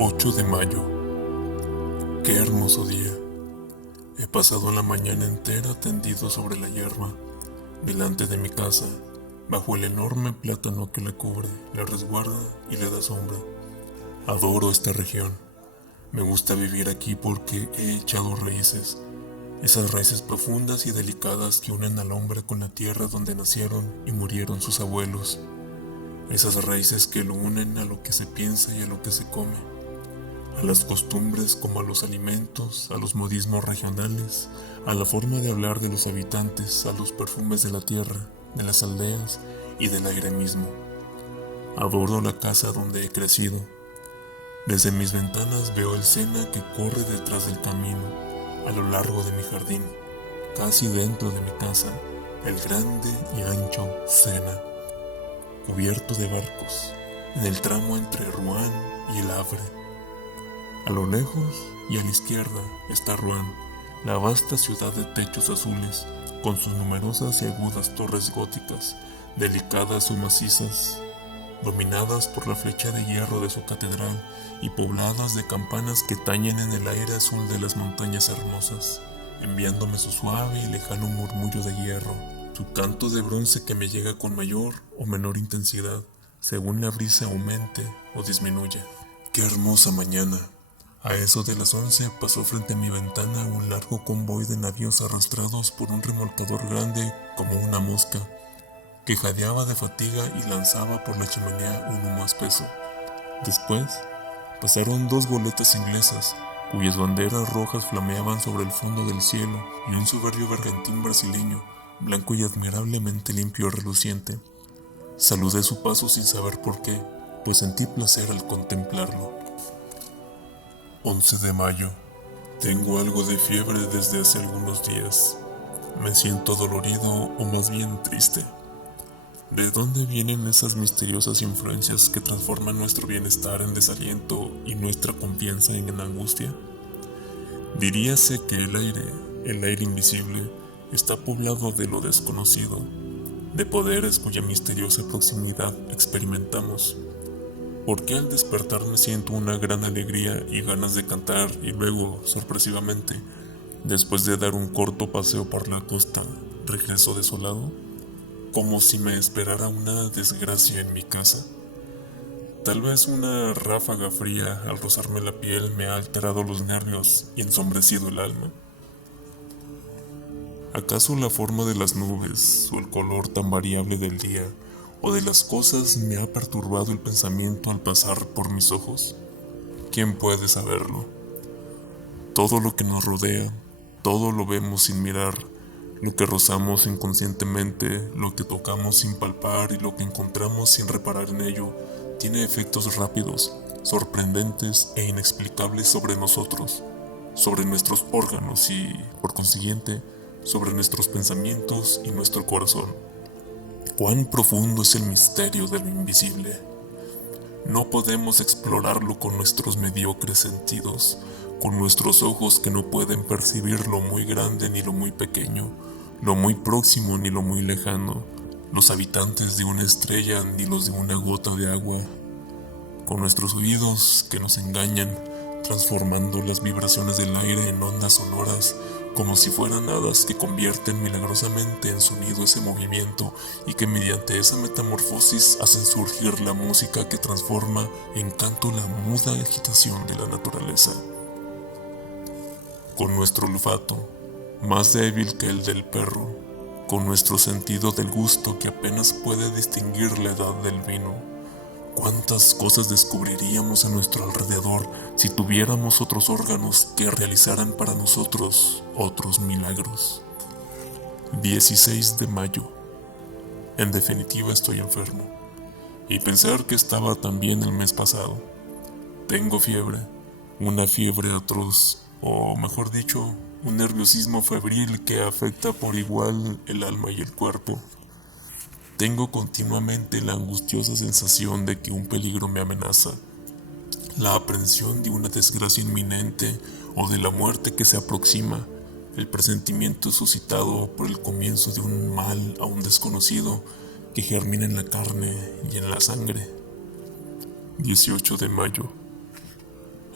8 de mayo. Qué hermoso día. He pasado la mañana entera tendido sobre la hierba, delante de mi casa, bajo el enorme plátano que la cubre, la resguarda y le da sombra. Adoro esta región. Me gusta vivir aquí porque he echado raíces, esas raíces profundas y delicadas que unen al hombre con la tierra donde nacieron y murieron sus abuelos. Esas raíces que lo unen a lo que se piensa y a lo que se come, a las costumbres como a los alimentos, a los modismos regionales, a la forma de hablar de los habitantes, a los perfumes de la tierra, de las aldeas y del aire mismo. Adoro la casa donde he crecido. Desde mis ventanas veo el Sena que corre detrás del camino, a lo largo de mi jardín, casi dentro de mi casa, el grande y ancho Sena, cubierto de barcos, en el tramo entre Rouen y el Havre. A lo lejos y a la izquierda está Rouen, la vasta ciudad de techos azules, con sus numerosas y agudas torres góticas, delicadas o macizas, dominadas por la flecha de hierro de su catedral y pobladas de campanas que tañen en el aire azul de las montañas hermosas, enviándome su suave y lejano murmullo de hierro, su canto de bronce que me llega con mayor o menor intensidad, según la brisa aumente o disminuya. ¡Qué hermosa mañana! A eso de las 11 pasó frente a mi ventana un largo convoy de navíos arrastrados por un remolcador grande como una mosca, que jadeaba de fatiga y lanzaba por la chimenea un humo espeso. Después pasaron 2 goletas inglesas, cuyas banderas rojas flameaban sobre el fondo del cielo, y un soberbio bergantín brasileño, blanco y admirablemente limpio y reluciente. Saludé su paso sin saber por qué, pues sentí placer al contemplarlo. 11 de mayo. Tengo algo de fiebre desde hace algunos días. Me siento dolorido o más bien triste. ¿De dónde vienen esas misteriosas influencias que transforman nuestro bienestar en desaliento y nuestra confianza en angustia? Diríase que el aire invisible, está poblado de lo desconocido, de poderes cuya misteriosa proximidad experimentamos. ¿Por qué al despertarme siento una gran alegría y ganas de cantar y luego, sorpresivamente, después de dar un corto paseo por la costa, regreso desolado? Como si me esperara una desgracia en mi casa. Tal vez una ráfaga fría al rozarme la piel me ha alterado los nervios y ensombrecido el alma. ¿Acaso la forma de las nubes o el color tan variable del día o de las cosas me ha perturbado el pensamiento al pasar por mis ojos? ¿Quién puede saberlo? Todo lo que nos rodea, todo lo vemos sin mirar, lo que rozamos inconscientemente, lo que tocamos sin palpar y lo que encontramos sin reparar en ello, tiene efectos rápidos, sorprendentes e inexplicables sobre nosotros, sobre nuestros órganos y, por consiguiente, sobre nuestros pensamientos y nuestro corazón. Cuán profundo es el misterio de lo invisible. No podemos explorarlo con nuestros mediocres sentidos, con nuestros ojos que no pueden percibir lo muy grande ni lo muy pequeño, lo muy próximo ni lo muy lejano, los habitantes de una estrella ni los de una gota de agua, con nuestros oídos que nos engañan, transformando las vibraciones del aire en ondas sonoras, como si fueran hadas que convierten milagrosamente en sonido ese movimiento y que mediante esa metamorfosis hacen surgir la música que transforma en canto la muda agitación de la naturaleza. Con nuestro olfato, más débil que el del perro, con nuestro sentido del gusto que apenas puede distinguir la edad del vino, ¿cuántas cosas descubriríamos a nuestro alrededor si tuviéramos otros órganos que realizaran para nosotros otros milagros? 16 de mayo. En definitiva estoy enfermo. Y pensar que estaba también el mes pasado. Tengo fiebre, una fiebre atroz, o mejor dicho, un nerviosismo febril que afecta por igual el alma y el cuerpo. Tengo continuamente la angustiosa sensación de que un peligro me amenaza, la aprensión de una desgracia inminente o de la muerte que se aproxima, el presentimiento suscitado por el comienzo de un mal aún desconocido que germina en la carne y en la sangre. 18 de mayo.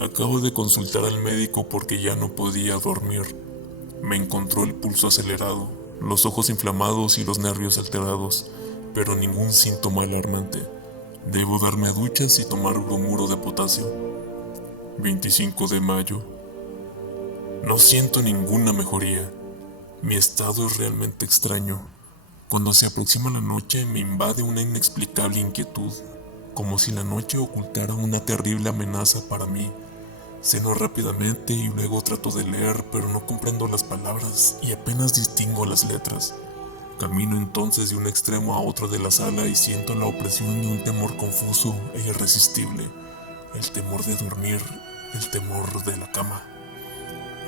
Acabo de consultar al médico porque ya no podía dormir. Me encontró el pulso acelerado, los ojos inflamados y los nervios alterados, pero ningún síntoma alarmante. Debo darme duchas y tomar bromuro de potasio. 25 de mayo. No siento ninguna mejoría. Mi estado es realmente extraño. Cuando se aproxima la noche me invade una inexplicable inquietud, como si la noche ocultara una terrible amenaza para mí. Ceno rápidamente y luego trato de leer, pero no comprendo las palabras y apenas distingo las letras. Camino entonces de un extremo a otro de la sala y siento la opresión de un temor confuso e irresistible. El temor de dormir, el temor de la cama.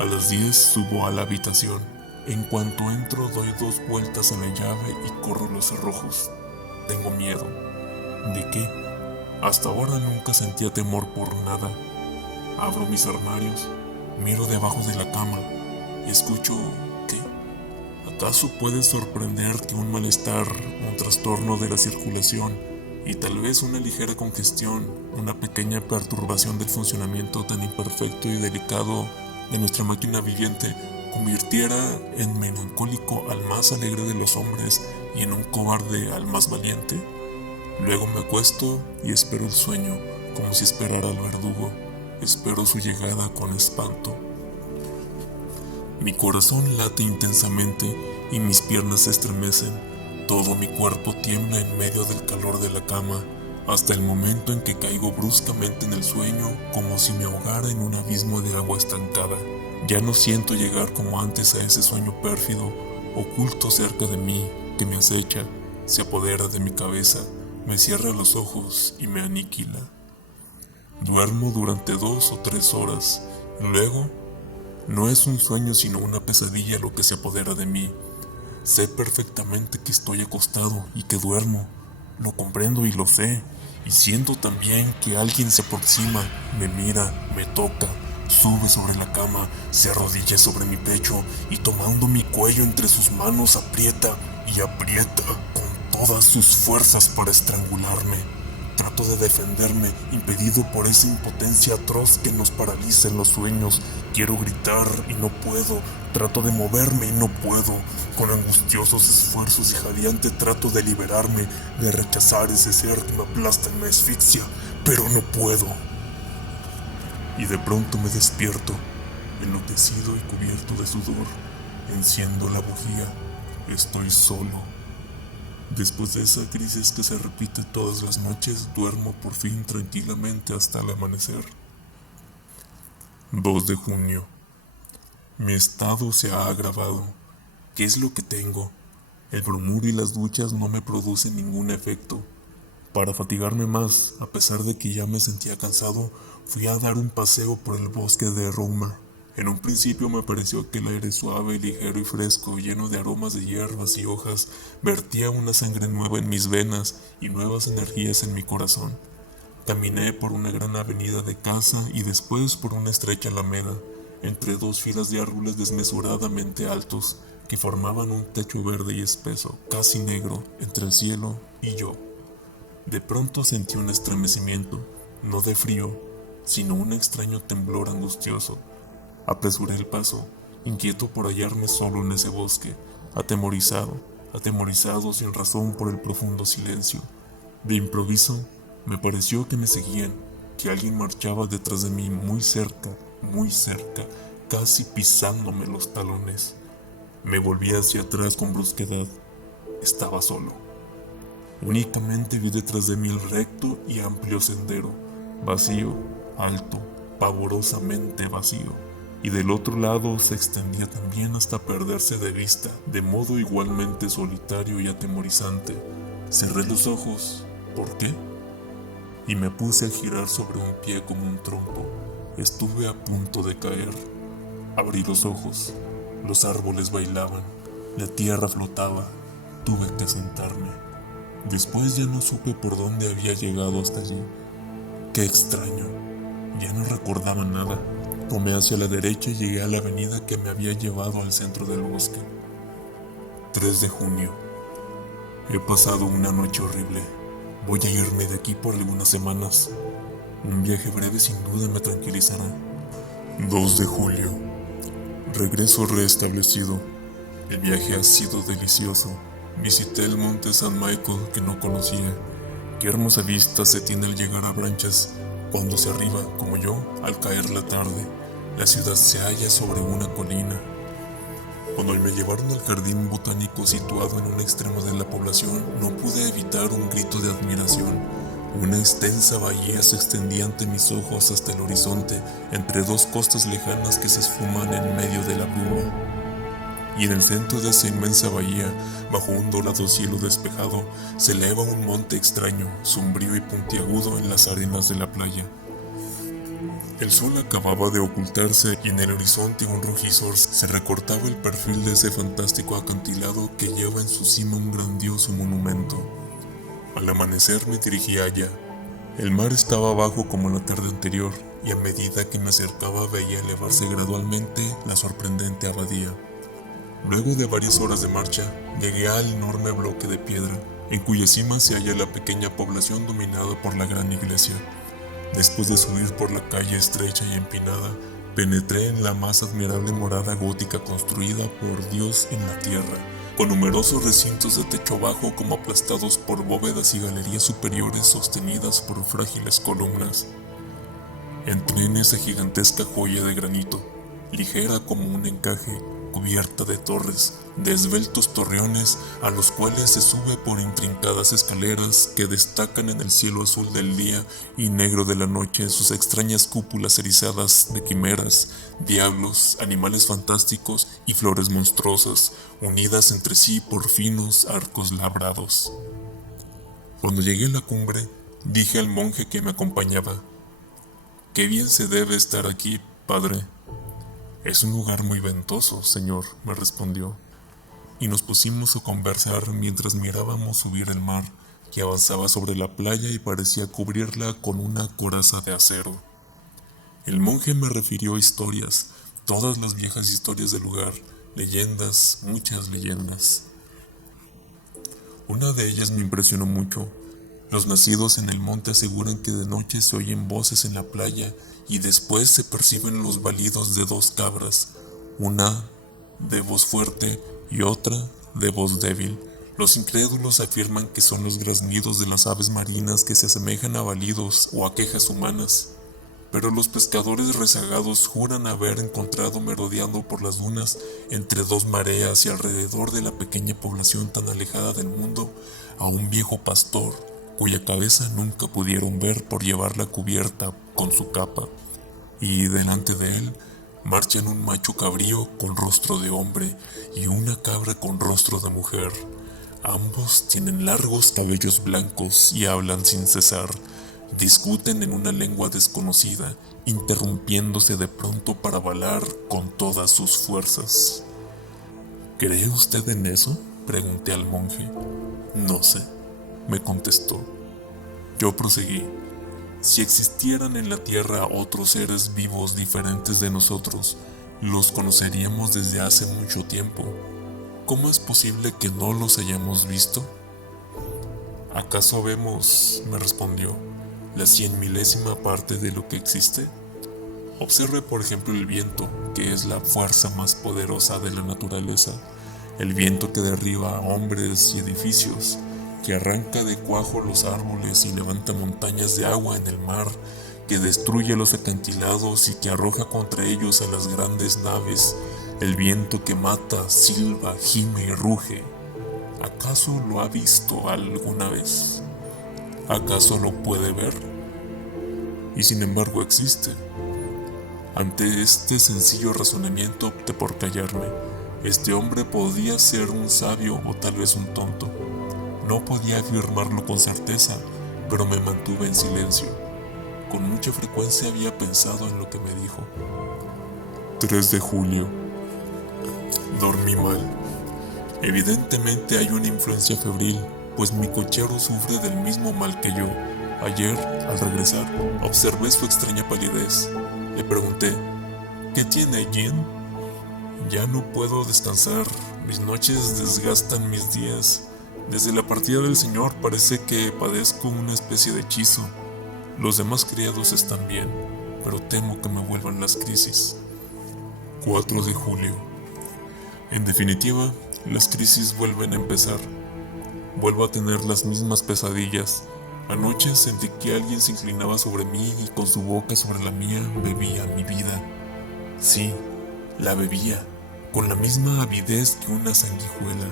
A las 10 subo a la habitación. En cuanto entro doy 2 vueltas a la llave y corro los cerrojos. Tengo miedo. ¿De qué? Hasta ahora nunca sentía temor por nada. Abro mis armarios, miro debajo de la cama y escucho... ¿qué? ¿Acaso puede sorprender que un malestar, un trastorno de la circulación y tal vez una ligera congestión, una pequeña perturbación del funcionamiento tan imperfecto y delicado de nuestra máquina viviente convirtiera en melancólico al más alegre de los hombres y en un cobarde al más valiente? Luego me acuesto y espero el sueño como si esperara al verdugo. Espero su llegada con espanto. Mi corazón late intensamente y mis piernas se estremecen. Todo mi cuerpo tiembla en medio del calor de la cama, hasta el momento en que caigo bruscamente en el sueño como si me ahogara en un abismo de agua estancada. Ya no siento llegar como antes a ese sueño pérfido, oculto cerca de mí, que me acecha, se apodera de mi cabeza, me cierra los ojos y me aniquila. Duermo durante 2 o 3 horas. Luego, no es un sueño sino una pesadilla lo que se apodera de mí. Sé perfectamente que estoy acostado y que duermo. Lo comprendo y lo sé. Y siento también que alguien se aproxima, me mira, me toca, sube sobre la cama, se arrodilla sobre mi pecho y tomando mi cuello entre sus manos aprieta y aprieta con todas sus fuerzas para estrangularme. Trato de defenderme, impedido por esa impotencia atroz que nos paraliza en los sueños. Quiero gritar y no puedo. Trato de moverme y no puedo. Con angustiosos esfuerzos y jadeante trato de liberarme, de rechazar ese ser que me aplasta en la asfixia, pero no puedo. Y de pronto me despierto, enloquecido y cubierto de sudor. Enciendo la bujía. Estoy solo. Después de esa crisis que se repite todas las noches, duermo por fin tranquilamente hasta el amanecer. 2 de junio. Mi estado se ha agravado. ¿Qué es lo que tengo? El bromuro y las duchas no me producen ningún efecto. Para fatigarme más, a pesar de que ya me sentía cansado, fui a dar un paseo por el bosque de Roma. En un principio me pareció que el aire suave, ligero y fresco, lleno de aromas de hierbas y hojas, vertía una sangre nueva en mis venas y nuevas energías en mi corazón. Caminé por una gran avenida de casa y después por una estrecha alameda, entre 2 filas de árboles desmesuradamente altos que formaban un techo verde y espeso, casi negro, entre el cielo y yo. De pronto sentí un estremecimiento, no de frío, sino un extraño temblor angustioso. Apresuré el paso, inquieto por hallarme solo en ese bosque, atemorizado sin razón por el profundo silencio. De improviso, me pareció que me seguían, que alguien marchaba detrás de mí muy cerca, casi pisándome los talones. Me volví hacia atrás con brusquedad. Estaba solo. Únicamente vi detrás de mí el recto y amplio sendero, vacío, alto, pavorosamente vacío. Y del otro lado se extendía también hasta perderse de vista, de modo igualmente solitario y atemorizante. Cerré los ojos. ¿Por qué? Y me puse a girar sobre un pie como un trompo. Estuve a punto de caer. Abrí los ojos. Los árboles bailaban. La tierra flotaba. Tuve que sentarme. Después ya no supe por dónde había llegado hasta allí. Qué extraño. Ya no recordaba nada. Tomé hacia la derecha y llegué a la avenida que me había llevado al centro del bosque. 3 de junio. He pasado una noche horrible. Voy a irme de aquí por algunas semanas. Un viaje breve sin duda me tranquilizará. 2 de julio. Regreso restablecido. El viaje ha sido delicioso. Visité el monte San Michael que no conocía. Qué hermosa vista se tiene al llegar a Branches. Cuando se arriba, como yo, al caer la tarde, la ciudad se halla sobre una colina. Cuando me llevaron al jardín botánico situado en un extremo de la población, no pude evitar un grito de admiración. Una extensa bahía se extendía ante mis ojos hasta el horizonte, entre 2 costas lejanas que se esfuman en medio de la bruma. Y en el centro de esa inmensa bahía, bajo un dorado cielo despejado, se eleva un monte extraño, sombrío y puntiagudo en las arenas de la playa. El sol acababa de ocultarse y en el horizonte un rojizor se recortaba el perfil de ese fantástico acantilado que lleva en su cima un grandioso monumento. Al amanecer me dirigí allá. El mar estaba abajo como la tarde anterior y a medida que me acercaba veía elevarse gradualmente la sorprendente abadía. Luego de varias horas de marcha, llegué al enorme bloque de piedra, en cuya cima se halla la pequeña población dominada por la gran iglesia. Después de subir por la calle estrecha y empinada, penetré en la más admirable morada gótica construida por Dios en la tierra, con numerosos recintos de techo bajo como aplastados por bóvedas y galerías superiores sostenidas por frágiles columnas. Entré en esa gigantesca joya de granito, ligera como un encaje, cubierta de torres, de esbeltos torreones a los cuales se sube por intrincadas escaleras que destacan en el cielo azul del día y negro de la noche sus extrañas cúpulas erizadas de quimeras, diablos, animales fantásticos y flores monstruosas, unidas entre sí por finos arcos labrados. Cuando llegué a la cumbre, dije al monje que me acompañaba: «Qué bien se debe estar aquí, padre». «Es un lugar muy ventoso, señor», me respondió, y nos pusimos a conversar mientras mirábamos subir el mar, que avanzaba sobre la playa y parecía cubrirla con una coraza de acero. El monje me refirió historias, todas las viejas historias del lugar, leyendas, muchas leyendas. Una de ellas me impresionó mucho. Los nacidos en el monte aseguran que de noche se oyen voces en la playa y después se perciben los balidos de 2 cabras, una de voz fuerte y otra de voz débil. Los incrédulos afirman que son los graznidos de las aves marinas que se asemejan a balidos o a quejas humanas. Pero los pescadores rezagados juran haber encontrado merodeando por las dunas entre 2 mareas y alrededor de la pequeña población tan alejada del mundo a un viejo pastor cuya cabeza nunca pudieron ver por llevarla cubierta con su capa, y delante de él marchan un macho cabrío con rostro de hombre y una cabra con rostro de mujer. Ambos tienen largos cabellos blancos y hablan sin cesar. Discuten en una lengua desconocida, interrumpiéndose de pronto para balar con todas sus fuerzas. «¿Cree usted en eso?», pregunté al monje. «No sé», me contestó. Yo proseguí: «Si existieran en la tierra otros seres vivos diferentes de nosotros, los conoceríamos desde hace mucho tiempo. ¿Cómo es posible que no los hayamos visto?». «¿Acaso vemos?», me respondió, «la 100.000ª parte de lo que existe? Observe por ejemplo el viento, que es la fuerza más poderosa de la naturaleza, el viento que derriba hombres y edificios, que arranca de cuajo los árboles y levanta montañas de agua en el mar, que destruye los acantilados y que arroja contra ellos a las grandes naves, el viento que mata, silba, gime y ruge. ¿Acaso lo ha visto alguna vez? ¿Acaso lo puede ver? Y sin embargo existe». Ante este sencillo razonamiento opté por callarme. Este hombre podía ser un sabio o tal vez un tonto. No podía afirmarlo con certeza, pero me mantuve en silencio. Con mucha frecuencia había pensado en lo que me dijo. 3 de julio. Dormí mal. Evidentemente hay una influencia febril, pues mi cochero sufre del mismo mal que yo. Ayer, al regresar, observé su extraña palidez. Le pregunté: «¿Qué tiene, Jean?». «Ya no puedo descansar. Mis noches desgastan mis días. Desde la partida del Señor parece que padezco una especie de hechizo. Los demás criados están bien, pero temo que me vuelvan las crisis. 4 de julio. En definitiva, las crisis vuelven a empezar. Vuelvo a tener las mismas pesadillas. Anoche sentí que alguien se inclinaba sobre mí y con su boca sobre la mía bebía mi vida. Sí, la bebía, con la misma avidez que una sanguijuela.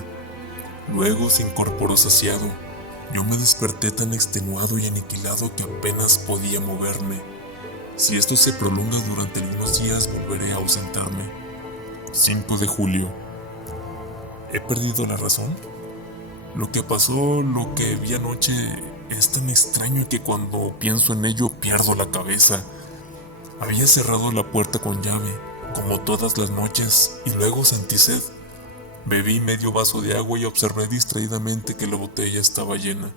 Luego se incorporó saciado. Yo me desperté tan extenuado y aniquilado que apenas podía moverme. Si esto se prolonga durante algunos días, volveré a ausentarme. 5 de julio. ¿He perdido la razón? Lo que pasó, lo que vi anoche, es tan extraño que cuando pienso en ello pierdo la cabeza. Había cerrado la puerta con llave, como todas las noches, y luego sentí sed. Bebí medio vaso de agua y observé distraídamente que la botella estaba llena.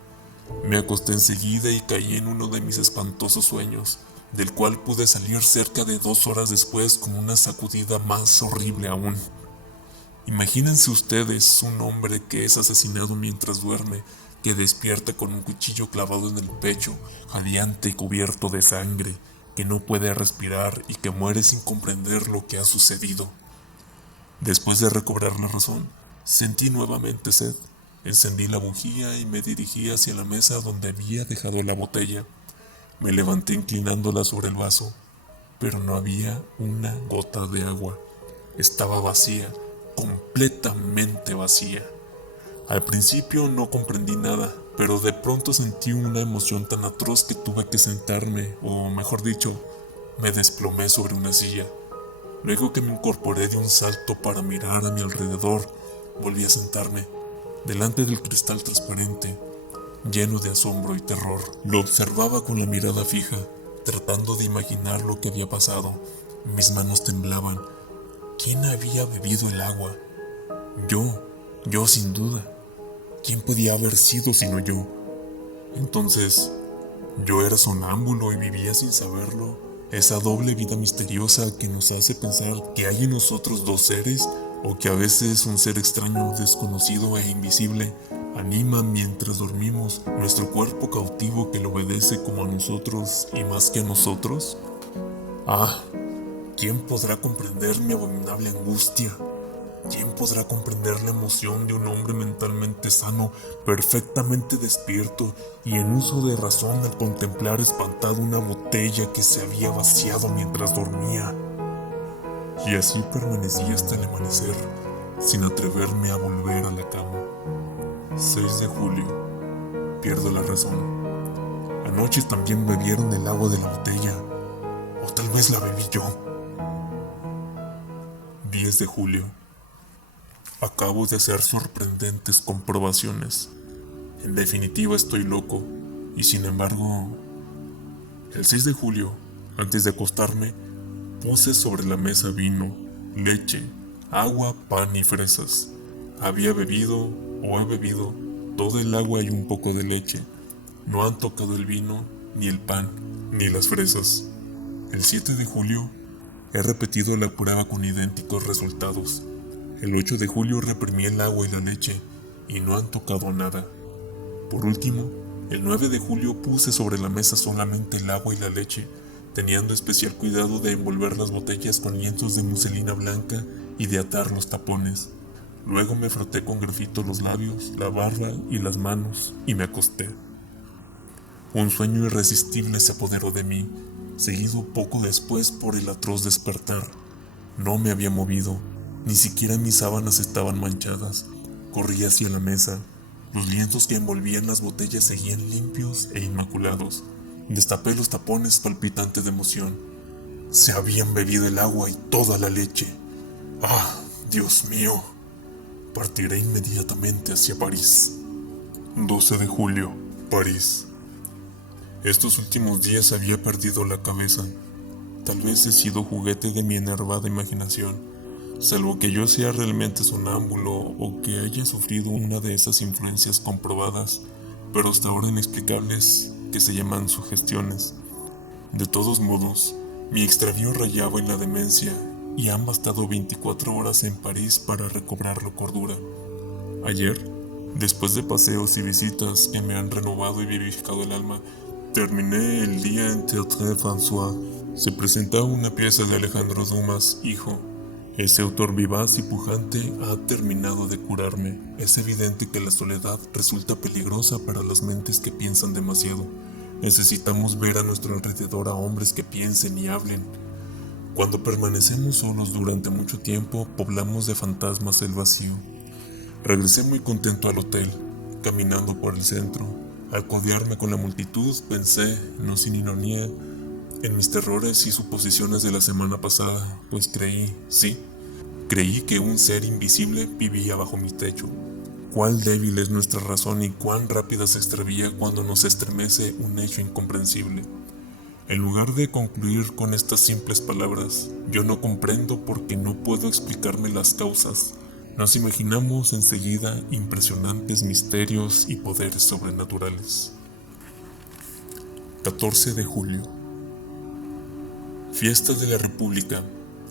Me acosté enseguida y caí en uno de mis espantosos sueños, del cual pude salir cerca de 2 horas después con una sacudida más horrible aún. Imagínense ustedes un hombre que es asesinado mientras duerme, que despierta con un cuchillo clavado en el pecho, jadeante y cubierto de sangre, que no puede respirar y que muere sin comprender lo que ha sucedido. Después de recobrar la razón, sentí nuevamente sed. Encendí la bujía y me dirigí hacia la mesa donde había dejado la botella. Me levanté inclinándola sobre el vaso, pero no había una gota de agua. Estaba vacía, completamente vacía. Al principio no comprendí nada, pero de pronto sentí una emoción tan atroz que tuve que sentarme, o mejor dicho, me desplomé sobre una silla. Luego que me incorporé de un salto para mirar a mi alrededor, volví a sentarme, delante del cristal transparente, lleno de asombro y terror. Lo observaba con la mirada fija, tratando de imaginar lo que había pasado. Mis manos temblaban. ¿Quién había bebido el agua? Yo sin duda. ¿Quién podía haber sido sino yo? Entonces, ¿yo era sonámbulo y vivía sin saberlo? Esa doble vida misteriosa que nos hace pensar que hay en nosotros 2 seres, o que a veces un ser extraño, desconocido e invisible anima mientras dormimos nuestro cuerpo cautivo que le obedece como a nosotros y más que a nosotros. ¿Quién podrá comprender mi abominable angustia? ¿Quién podrá comprender la emoción de un hombre mentalmente sano, perfectamente despierto y en uso de razón al contemplar espantado una botella que se había vaciado mientras dormía? Y así permanecí hasta el amanecer, sin atreverme a volver a la cama. 6 de julio. Pierdo la razón. Anoche también bebieron el agua de la botella, o tal vez la bebí yo. 10 de julio. Acabo de hacer sorprendentes comprobaciones. En definitiva estoy loco, y sin embargo, el 6 de julio, antes de acostarme, puse sobre la mesa vino, leche, agua, pan y fresas. Había bebido, o he bebido, todo el agua y un poco de leche. No han tocado el vino, ni el pan, ni las fresas. El 7 de julio, he repetido la prueba con idénticos resultados. El 8 de julio reprimí el agua y la leche, y no han tocado nada. Por último, el 9 de julio puse sobre la mesa solamente el agua y la leche, teniendo especial cuidado de envolver las botellas con lienzos de muselina blanca y de atar los tapones. Luego me froté con grafito los labios, la barba y las manos, y me acosté. Un sueño irresistible se apoderó de mí, seguido poco después por el atroz despertar. No me había movido, ni siquiera mis sábanas estaban manchadas. Corrí hacia la mesa. Los lienzos que envolvían las botellas seguían limpios e inmaculados. Destapé los tapones palpitantes de emoción. Se habían bebido el agua y toda la leche. ¡Ah, Dios mío! Partiré inmediatamente hacia París. 12 de julio, París. Estos últimos días había perdido la cabeza. Tal vez he sido juguete de mi enervada imaginación. Salvo que yo sea realmente sonámbulo o que haya sufrido una de esas influencias comprobadas, pero hasta ahora inexplicables, que se llaman sugestiones. De todos modos, mi extravío rayaba en la demencia y han bastado 24 horas en París para recobrar la cordura. Ayer, después de paseos y visitas que me han renovado y vivificado el alma, Terminé el día en Théâtre François. Se presentaba una pieza de Alejandro Dumas, hijo. Ese autor vivaz y pujante ha terminado de curarme. Es evidente que la soledad resulta peligrosa para las mentes que piensan demasiado. Necesitamos ver a nuestro alrededor a hombres que piensen y hablen. Cuando permanecemos solos durante mucho tiempo, poblamos de fantasmas el vacío. Regresé muy contento al hotel, caminando por el centro. Al codearme con la multitud, pensé, no sin ironía, en mis terrores y suposiciones de la semana pasada, pues creí que un ser invisible vivía bajo mi techo. Cuán débil es nuestra razón y cuán rápida se extravía cuando nos estremece un hecho incomprensible. En lugar de concluir con estas simples palabras, yo no comprendo porque no puedo explicarme las causas, nos imaginamos enseguida impresionantes misterios y poderes sobrenaturales. 14 de julio. Fiesta de la República.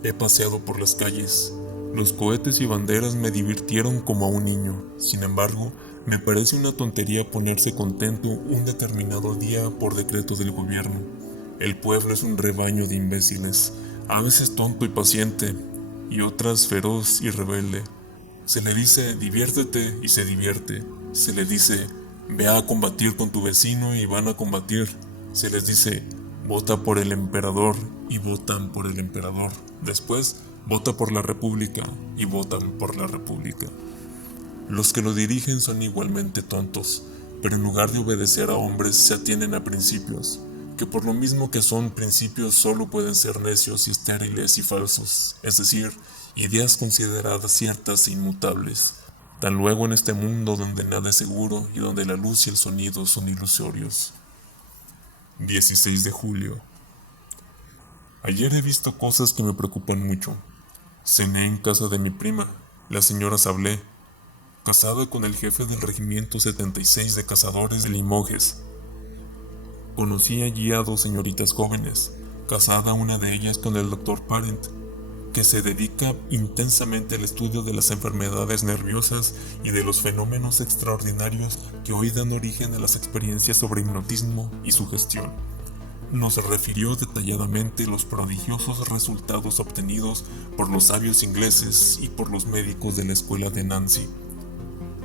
He paseado por las calles. Los cohetes y banderas me divirtieron como a un niño. Sin embargo, me parece una tontería ponerse contento un determinado día por decreto del gobierno. El pueblo es un rebaño de imbéciles, a veces tonto y paciente, y otras feroz y rebelde. Se le dice diviértete y se divierte. Se le dice ve a combatir con tu vecino y van a combatir. Se les dice vota por el emperador y votan por el emperador. Después vota por la república y votan por la república. Los que lo dirigen son igualmente tontos, pero en lugar de obedecer a hombres se atienen a principios, que por lo mismo que son principios solo pueden ser necios y estériles y falsos, es decir, ideas consideradas ciertas e inmutables, tan luego en este mundo donde nada es seguro y donde la luz y el sonido son ilusorios. 16 de julio. Ayer he visto cosas que me preocupan mucho. Cené en casa de mi prima, la señora Sablé, casada con el jefe del regimiento 76 de cazadores de Limoges. Conocí allí a 2 señoritas jóvenes, casada una de ellas con el doctor Parent, que se dedica intensamente al estudio de las enfermedades nerviosas y de los fenómenos extraordinarios que hoy dan origen a las experiencias sobre hipnotismo y sugestión. Nos refirió detalladamente los prodigiosos resultados obtenidos por los sabios ingleses y por los médicos de la escuela de Nancy.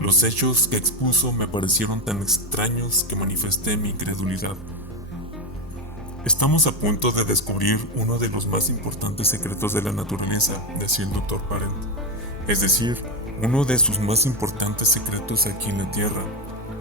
Los hechos que expuso me parecieron tan extraños que manifesté mi incredulidad. Estamos a punto de descubrir uno de los más importantes secretos de la naturaleza, decía el doctor Parent. Es decir, uno de sus más importantes secretos aquí en la Tierra,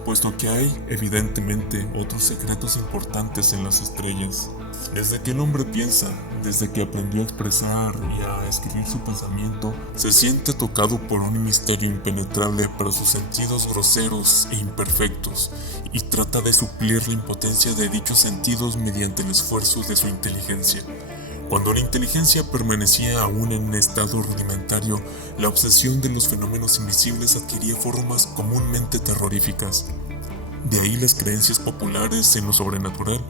puesto que hay, evidentemente, otros secretos importantes en las estrellas. Desde que el hombre piensa, desde que aprendió a expresar y a escribir su pensamiento, se siente tocado por un misterio impenetrable para sus sentidos groseros e imperfectos, y trata de suplir la impotencia de dichos sentidos mediante el esfuerzo de su inteligencia. Cuando la inteligencia permanecía aún en un estado rudimentario, la obsesión de los fenómenos invisibles adquiría formas comúnmente terroríficas. De ahí las creencias populares en lo sobrenatural,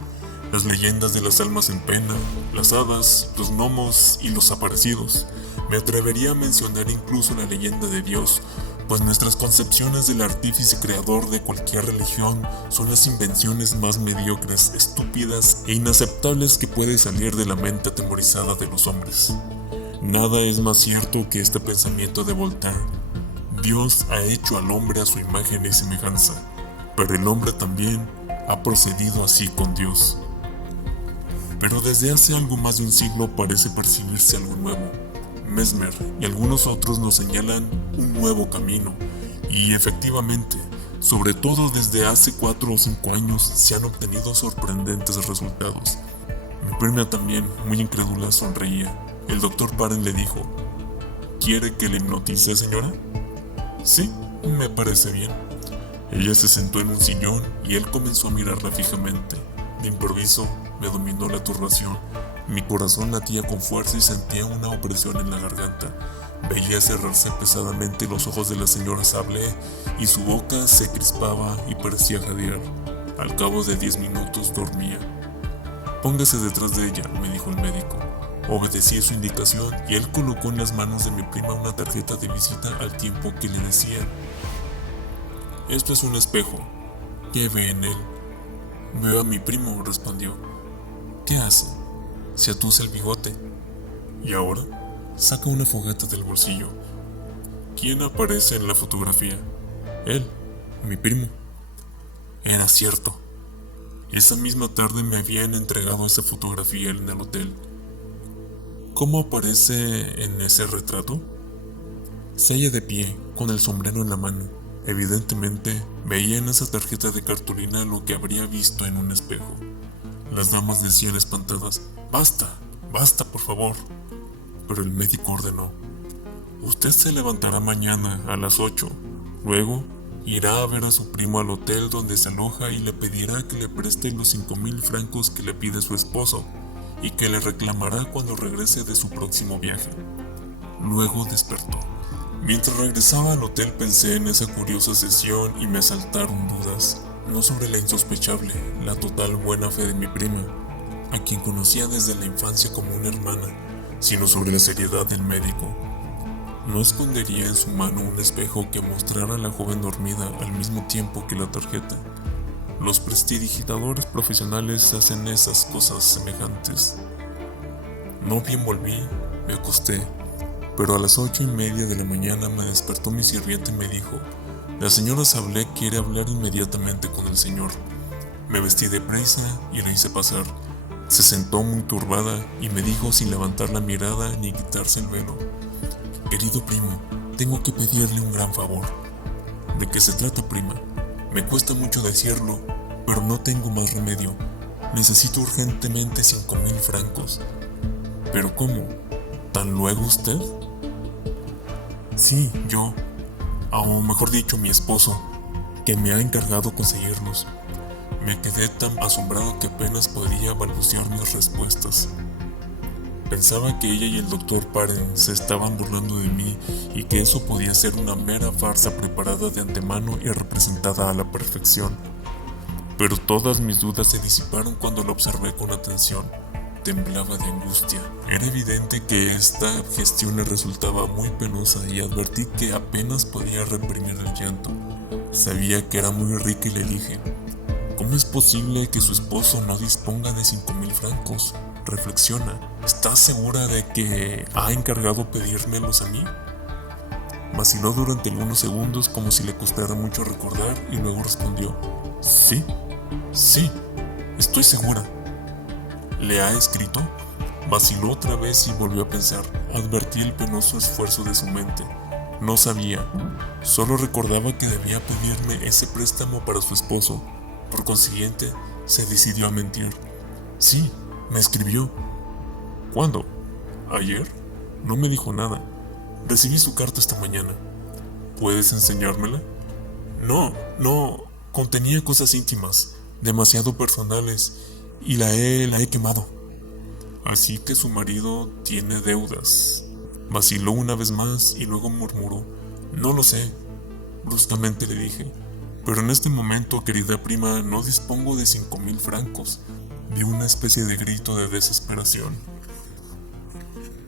las leyendas de las almas en pena, las hadas, los gnomos y los aparecidos. Me atrevería a mencionar incluso la leyenda de Dios, pues nuestras concepciones del artífice creador de cualquier religión son las invenciones más mediocres, estúpidas e inaceptables que puede salir de la mente atemorizada de los hombres. Nada es más cierto que este pensamiento de Voltaire. Dios ha hecho al hombre a su imagen y semejanza, pero el hombre también ha procedido así con Dios. Pero desde hace algo más de un siglo parece percibirse algo nuevo. Mesmer y algunos otros nos señalan un nuevo camino, y efectivamente, sobre todo desde hace 4 o 5 años, se han obtenido sorprendentes resultados. Mi prima también, muy incrédula, sonreía. El doctor Parent le dijo: ¿Quiere que le hipnotice, señora? Sí, me parece bien. Ella se sentó en un sillón y él comenzó a mirarla fijamente. De improviso me dominó la turbación. Mi corazón latía con fuerza y sentía una opresión en la garganta. Veía cerrarse pesadamente los ojos de la señora Sablé y su boca se crispaba y parecía jadear. Al cabo de 10 minutos dormía. Póngase detrás de ella, me dijo el médico. Obedecí su indicación y él colocó en las manos de mi prima una tarjeta de visita al tiempo que le decía: esto es un espejo. ¿Qué ve en él? Veo a mi primo, respondió. ¿Qué hace? Se atusa el bigote. ¿Y ahora? Saca una fogata del bolsillo. ¿Quién aparece en la fotografía? Él, mi primo. Era cierto. Esa misma tarde me habían entregado esa fotografía en el hotel. ¿Cómo aparece en ese retrato? Se halla de pie, con el sombrero en la mano. Evidentemente, veía en esa tarjeta de cartulina lo que habría visto en un espejo. Las damas decían espantadas: «Basta, basta, por favor». Pero el médico ordenó: «Usted se levantará mañana a las 8. Luego, irá a ver a su primo al hotel donde se aloja y le pedirá que le preste los 5,000 francos que le pide su esposo y que le reclamará cuando regrese de su próximo viaje». Luego despertó. Mientras regresaba al hotel pensé en esa curiosa sesión y me asaltaron dudas, no sobre la insospechable, la total buena fe de mi prima, a quien conocía desde la infancia como una hermana, sino sobre la seriedad del médico. ¿No escondería en su mano un espejo que mostrara a la joven dormida al mismo tiempo que la tarjeta? Los prestidigitadores profesionales hacen esas cosas semejantes. No bien volví, me acosté, pero a las 8:30 de la mañana me despertó mi sirviente y me dijo: «La señora Sablé quiere hablar inmediatamente con el señor». Me vestí deprisa y la hice pasar. Se sentó muy turbada y me dijo sin levantar la mirada ni quitarse el velo: «Querido primo, tengo que pedirle un gran favor». «¿De qué se trata, prima?» «Me cuesta mucho decirlo, pero no tengo más remedio. Necesito urgentemente 5,000 francos». «¿Pero cómo? ¿Tan luego usted?» «Sí, yo, o mejor dicho, mi esposo, que me ha encargado conseguirlos». Me quedé tan asombrado que apenas podía balbucear mis respuestas. Pensaba que ella y el doctor Paren se estaban burlando de mí y que eso podía ser una mera farsa preparada de antemano y representada a la perfección. Pero todas mis dudas se disiparon cuando la observé con atención. Temblaba de angustia. Era evidente que esta gestión le resultaba muy penosa y advertí que apenas podía reprimir el llanto. Sabía que era muy rica y le dije: «¿Cómo es posible que su esposo no disponga de 5,000 francos? Reflexiona, ¿estás segura de que ha encargado pedírmelos a mí?» Vaciló durante algunos segundos como si le costara mucho recordar y luego respondió: «Sí, estoy segura». ¿Le ha escrito? Vaciló otra vez y volvió a pensar. Advertí el penoso esfuerzo de su mente. No sabía, solo recordaba que debía pedirme ese préstamo para su esposo. Por consiguiente, se decidió a mentir. «Sí, me escribió». «¿Cuándo? ¿Ayer?» No me dijo nada. «Recibí su carta esta mañana». «¿Puedes enseñármela?» No, contenía cosas íntimas, demasiado personales, y la he quemado». «Así que su marido tiene deudas». Vaciló una vez más y luego murmuró: «No lo sé». Bruscamente le dije: «Pero en este momento, querida prima, no dispongo de 5,000 francos». Di una especie de grito de desesperación.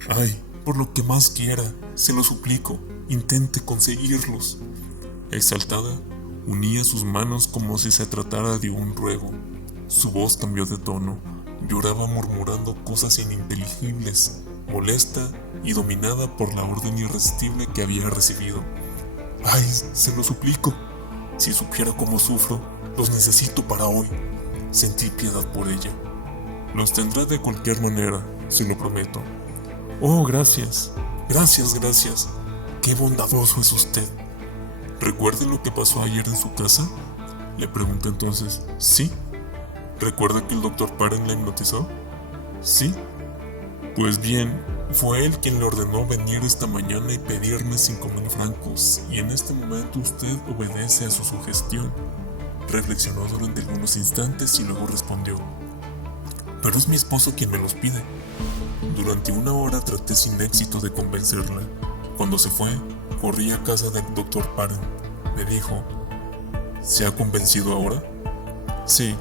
«Ay, por lo que más quiera, se lo suplico, intente conseguirlos». Exaltada, unía sus manos como si se tratara de un ruego. Su voz cambió de tono. Lloraba murmurando cosas ininteligibles, molesta y dominada por la orden irresistible que había recibido. «Ay, se lo suplico. Si supiera cómo sufro, los necesito para hoy». Sentí piedad por ella. «Los tendrá de cualquier manera, se lo prometo». «Oh, gracias. Gracias. Qué bondadoso es usted». «¿Recuerda lo que pasó ayer en su casa?». Le pregunté entonces. «Sí». «¿Recuerda que el doctor Paren la hipnotizó?». «Sí». «Pues bien, fue él quien le ordenó venir esta mañana y pedirme 5,000 francos, y en este momento usted obedece a su sugestión». Reflexionó durante algunos instantes y luego respondió: «Pero es mi esposo quien me los pide». Durante 1 hora traté sin éxito de convencerla. Cuando se fue, corrí a casa del doctor Paren. Me dijo: «¿Se ha convencido ahora?». «Sí,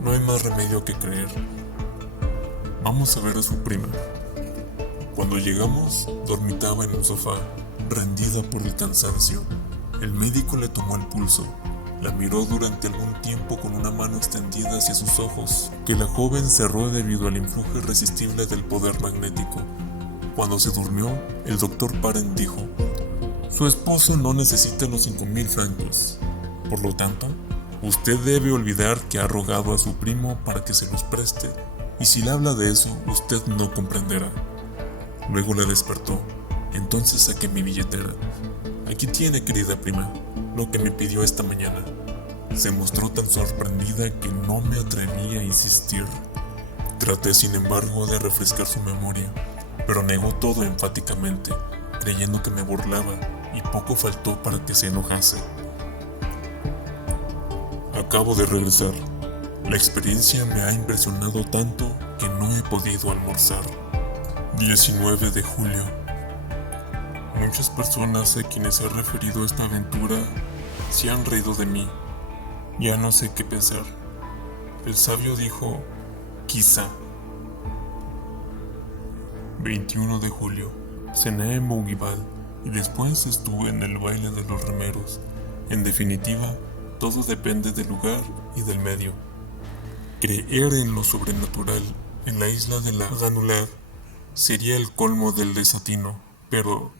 no hay más remedio que creer. Vamos a ver a su prima». Cuando llegamos, dormitaba en un sofá, rendida por el cansancio. El médico le tomó el pulso. La miró durante algún tiempo con una mano extendida hacia sus ojos, que la joven cerró debido al influjo irresistible del poder magnético. Cuando se durmió, el doctor Parent dijo: su esposo no necesita los 5,000 francos. Por lo tanto, usted debe olvidar que ha rogado a su primo para que se los preste, y si le habla de eso, usted no comprenderá. Luego la despertó. Entonces saqué mi billetera. Aquí tiene, querida prima, lo que me pidió esta mañana. Se mostró tan sorprendida que no me atreví a insistir. Traté, sin embargo, de refrescar su memoria, pero negó todo enfáticamente, creyendo que me burlaba, y poco faltó para que se enojase. Acabo de regresar. La experiencia me ha impresionado tanto que no he podido almorzar. 19 de julio. Muchas personas a quienes he referido esta aventura se han reído de mí. Ya no sé qué pensar. El sabio dijo: quizá. 21 de julio. Cené en Bougival y después estuve en el baile de los remeros. En definitiva, todo depende del lugar y del medio. Creer en lo sobrenatural en la isla de la Granulad sería el colmo del desatino, pero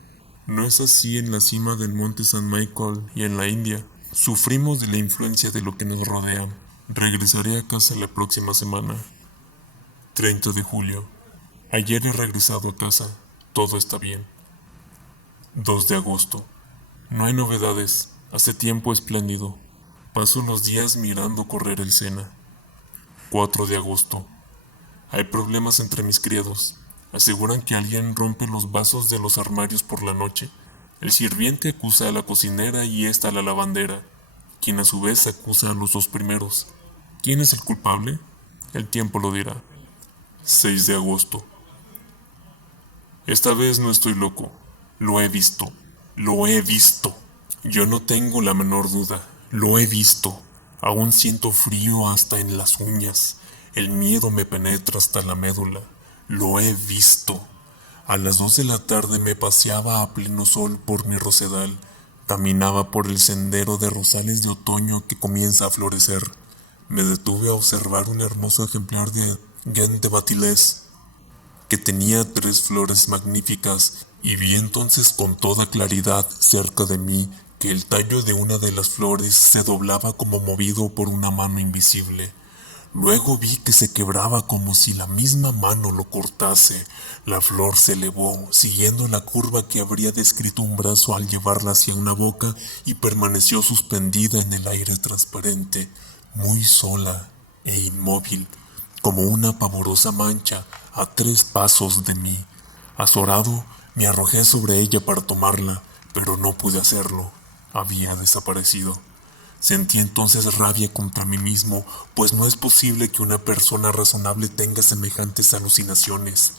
no es así en la cima del monte San Michael y en la India. Sufrimos de la influencia de lo que nos rodea. Regresaré a casa la próxima semana. 30 de julio. Ayer he regresado a casa. Todo está bien. 2 de agosto. No hay novedades. Hace tiempo espléndido. Paso los días mirando correr el Sena. 4 de agosto. Hay problemas entre mis criados. Aseguran que alguien rompe los vasos de los armarios por la noche. El sirviente acusa a la cocinera y esta a la lavandera, quien a su vez acusa a los dos primeros. ¿Quién es el culpable? El tiempo lo dirá. 6 de agosto. Esta vez no estoy loco. Lo he visto. Lo he visto. Yo no tengo la menor duda. Lo he visto. Aún siento frío hasta en las uñas. El miedo me penetra hasta la médula. Lo he visto. A las 2 de la tarde me paseaba a pleno sol por mi rosedal. Caminaba por el sendero de rosales de otoño que comienza a florecer. Me detuve a observar un hermoso ejemplar de Guin de Batilés, que tenía 3 flores magníficas, y vi entonces con toda claridad cerca de mí que el tallo de una de las flores se doblaba como movido por una mano invisible. Luego vi que se quebraba como si la misma mano lo cortase. La flor se elevó, siguiendo la curva que habría descrito un brazo al llevarla hacia una boca, y permaneció suspendida en el aire transparente, muy sola e inmóvil, como una pavorosa mancha, a 3 pasos de mí. Azorado, me arrojé sobre ella para tomarla, pero no pude hacerlo. Había desaparecido. Sentí entonces rabia contra mí mismo, pues no es posible que una persona razonable tenga semejantes alucinaciones.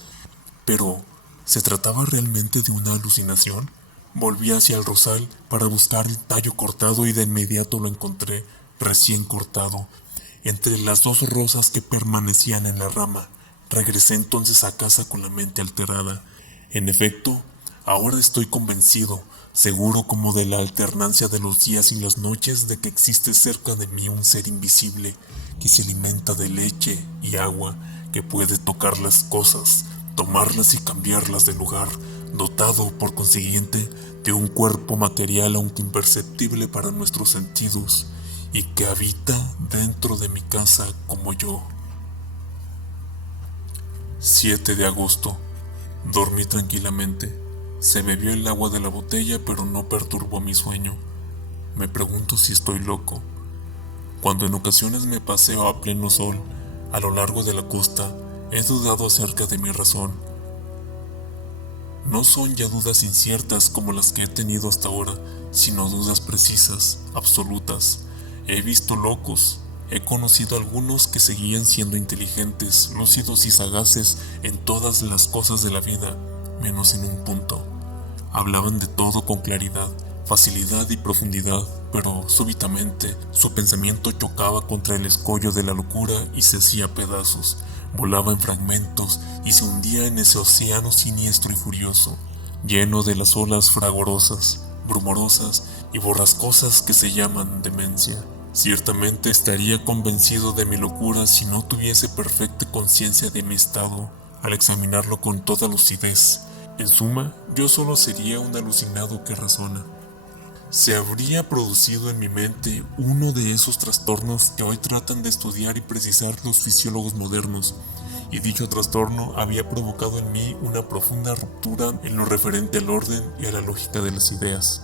Pero, ¿se trataba realmente de una alucinación? Volví hacia el rosal para buscar el tallo cortado y de inmediato lo encontré, recién cortado, entre las 2 rosas que permanecían en la rama. Regresé entonces a casa con la mente alterada. En efecto, ahora estoy convencido, seguro como de la alternancia de los días y las noches, de que existe cerca de mí un ser invisible que se alimenta de leche y agua, que puede tocar las cosas, tomarlas y cambiarlas de lugar, dotado por consiguiente de un cuerpo material aunque imperceptible para nuestros sentidos, y que habita dentro de mi casa como yo. 7 de agosto. Dormí tranquilamente. Se bebió el agua de la botella, pero no perturbó mi sueño. Me pregunto si estoy loco. Cuando en ocasiones me paseo a pleno sol a lo largo de la costa, he dudado acerca de mi razón. No son ya dudas inciertas como las que he tenido hasta ahora, sino dudas precisas, absolutas. He visto locos, he conocido algunos que seguían siendo inteligentes, lúcidos y sagaces en todas las cosas de la vida, menos en un punto. Hablaban de todo con claridad, facilidad y profundidad, pero súbitamente su pensamiento chocaba contra el escollo de la locura y se hacía pedazos, volaba en fragmentos y se hundía en ese océano siniestro y furioso, lleno de las olas fragorosas, brumorosas y borrascosas que se llaman demencia. Ciertamente estaría convencido de mi locura si no tuviese perfecta conciencia de mi estado al examinarlo con toda lucidez. En suma, yo solo sería un alucinado que razona. Se habría producido en mi mente uno de esos trastornos que hoy tratan de estudiar y precisar los fisiólogos modernos, y dicho trastorno había provocado en mí una profunda ruptura en lo referente al orden y a la lógica de las ideas.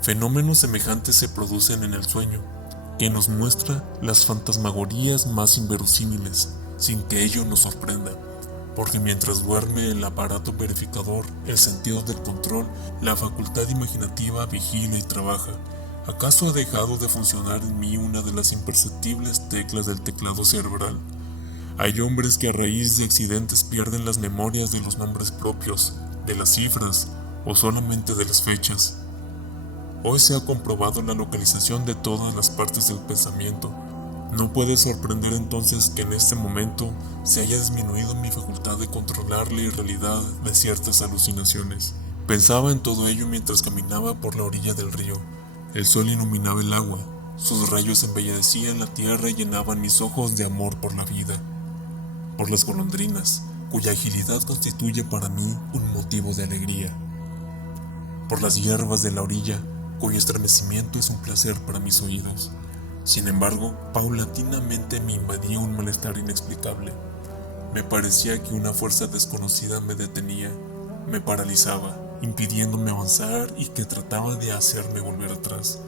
Fenómenos semejantes se producen en el sueño, que nos muestra las fantasmagorías más inverosímiles, sin que ello nos sorprenda, porque mientras duerme el aparato verificador, el sentido del control, la facultad imaginativa vigila y trabaja. ¿Acaso ha dejado de funcionar en mí una de las imperceptibles teclas del teclado cerebral? Hay hombres que a raíz de accidentes pierden las memorias de los nombres propios, de las cifras o solamente de las fechas. Hoy se ha comprobado la localización de todas las partes del pensamiento. No puede sorprender entonces que en este momento se haya disminuido mi facultad de controlar la irrealidad de ciertas alucinaciones. Pensaba en todo ello mientras caminaba por la orilla del río. El sol iluminaba el agua, sus rayos embellecían la tierra y llenaban mis ojos de amor por la vida, por las golondrinas, cuya agilidad constituye para mí un motivo de alegría, por las hierbas de la orilla, cuyo estremecimiento es un placer para mis oídos. Sin embargo, paulatinamente me invadía un malestar inexplicable. Me parecía que una fuerza desconocida me detenía, me paralizaba, impidiéndome avanzar y que trataba de hacerme volver atrás.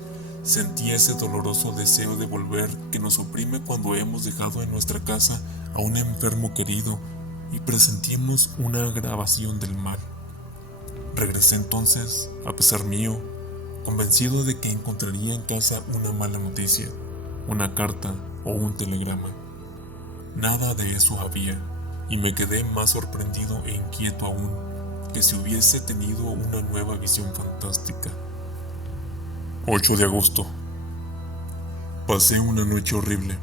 Sentía ese doloroso deseo de volver que nos oprime cuando hemos dejado en nuestra casa a un enfermo querido y presentimos una agravación del mal. Regresé entonces, a pesar mío, convencido de que encontraría en casa una mala noticia, una carta o un telegrama. Nada de eso había, y me quedé más sorprendido e inquieto aún, que si hubiese tenido una nueva visión fantástica. 8 de agosto. Pasé una noche horrible.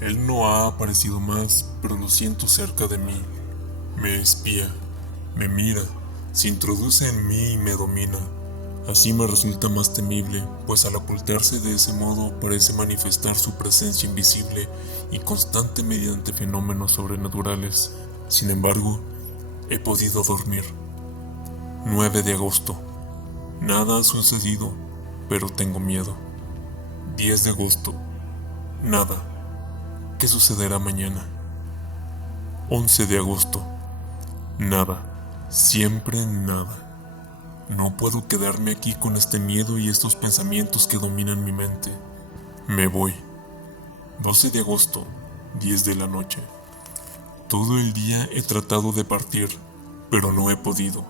Él no ha aparecido más, pero lo siento cerca de mí. Me espía, me mira, se introduce en mí y me domina. Así me resulta más temible, pues al ocultarse de ese modo parece manifestar su presencia invisible y constante mediante fenómenos sobrenaturales. Sin embargo, he podido dormir. 9 de agosto. Nada ha sucedido, pero tengo miedo. 10 de agosto. Nada. ¿Qué sucederá mañana? 11 de agosto. Nada. Siempre nada. No puedo quedarme aquí con este miedo y estos pensamientos que dominan mi mente. Me voy. 12 de agosto, 10 de la noche. Todo el día he tratado de partir, pero no he podido.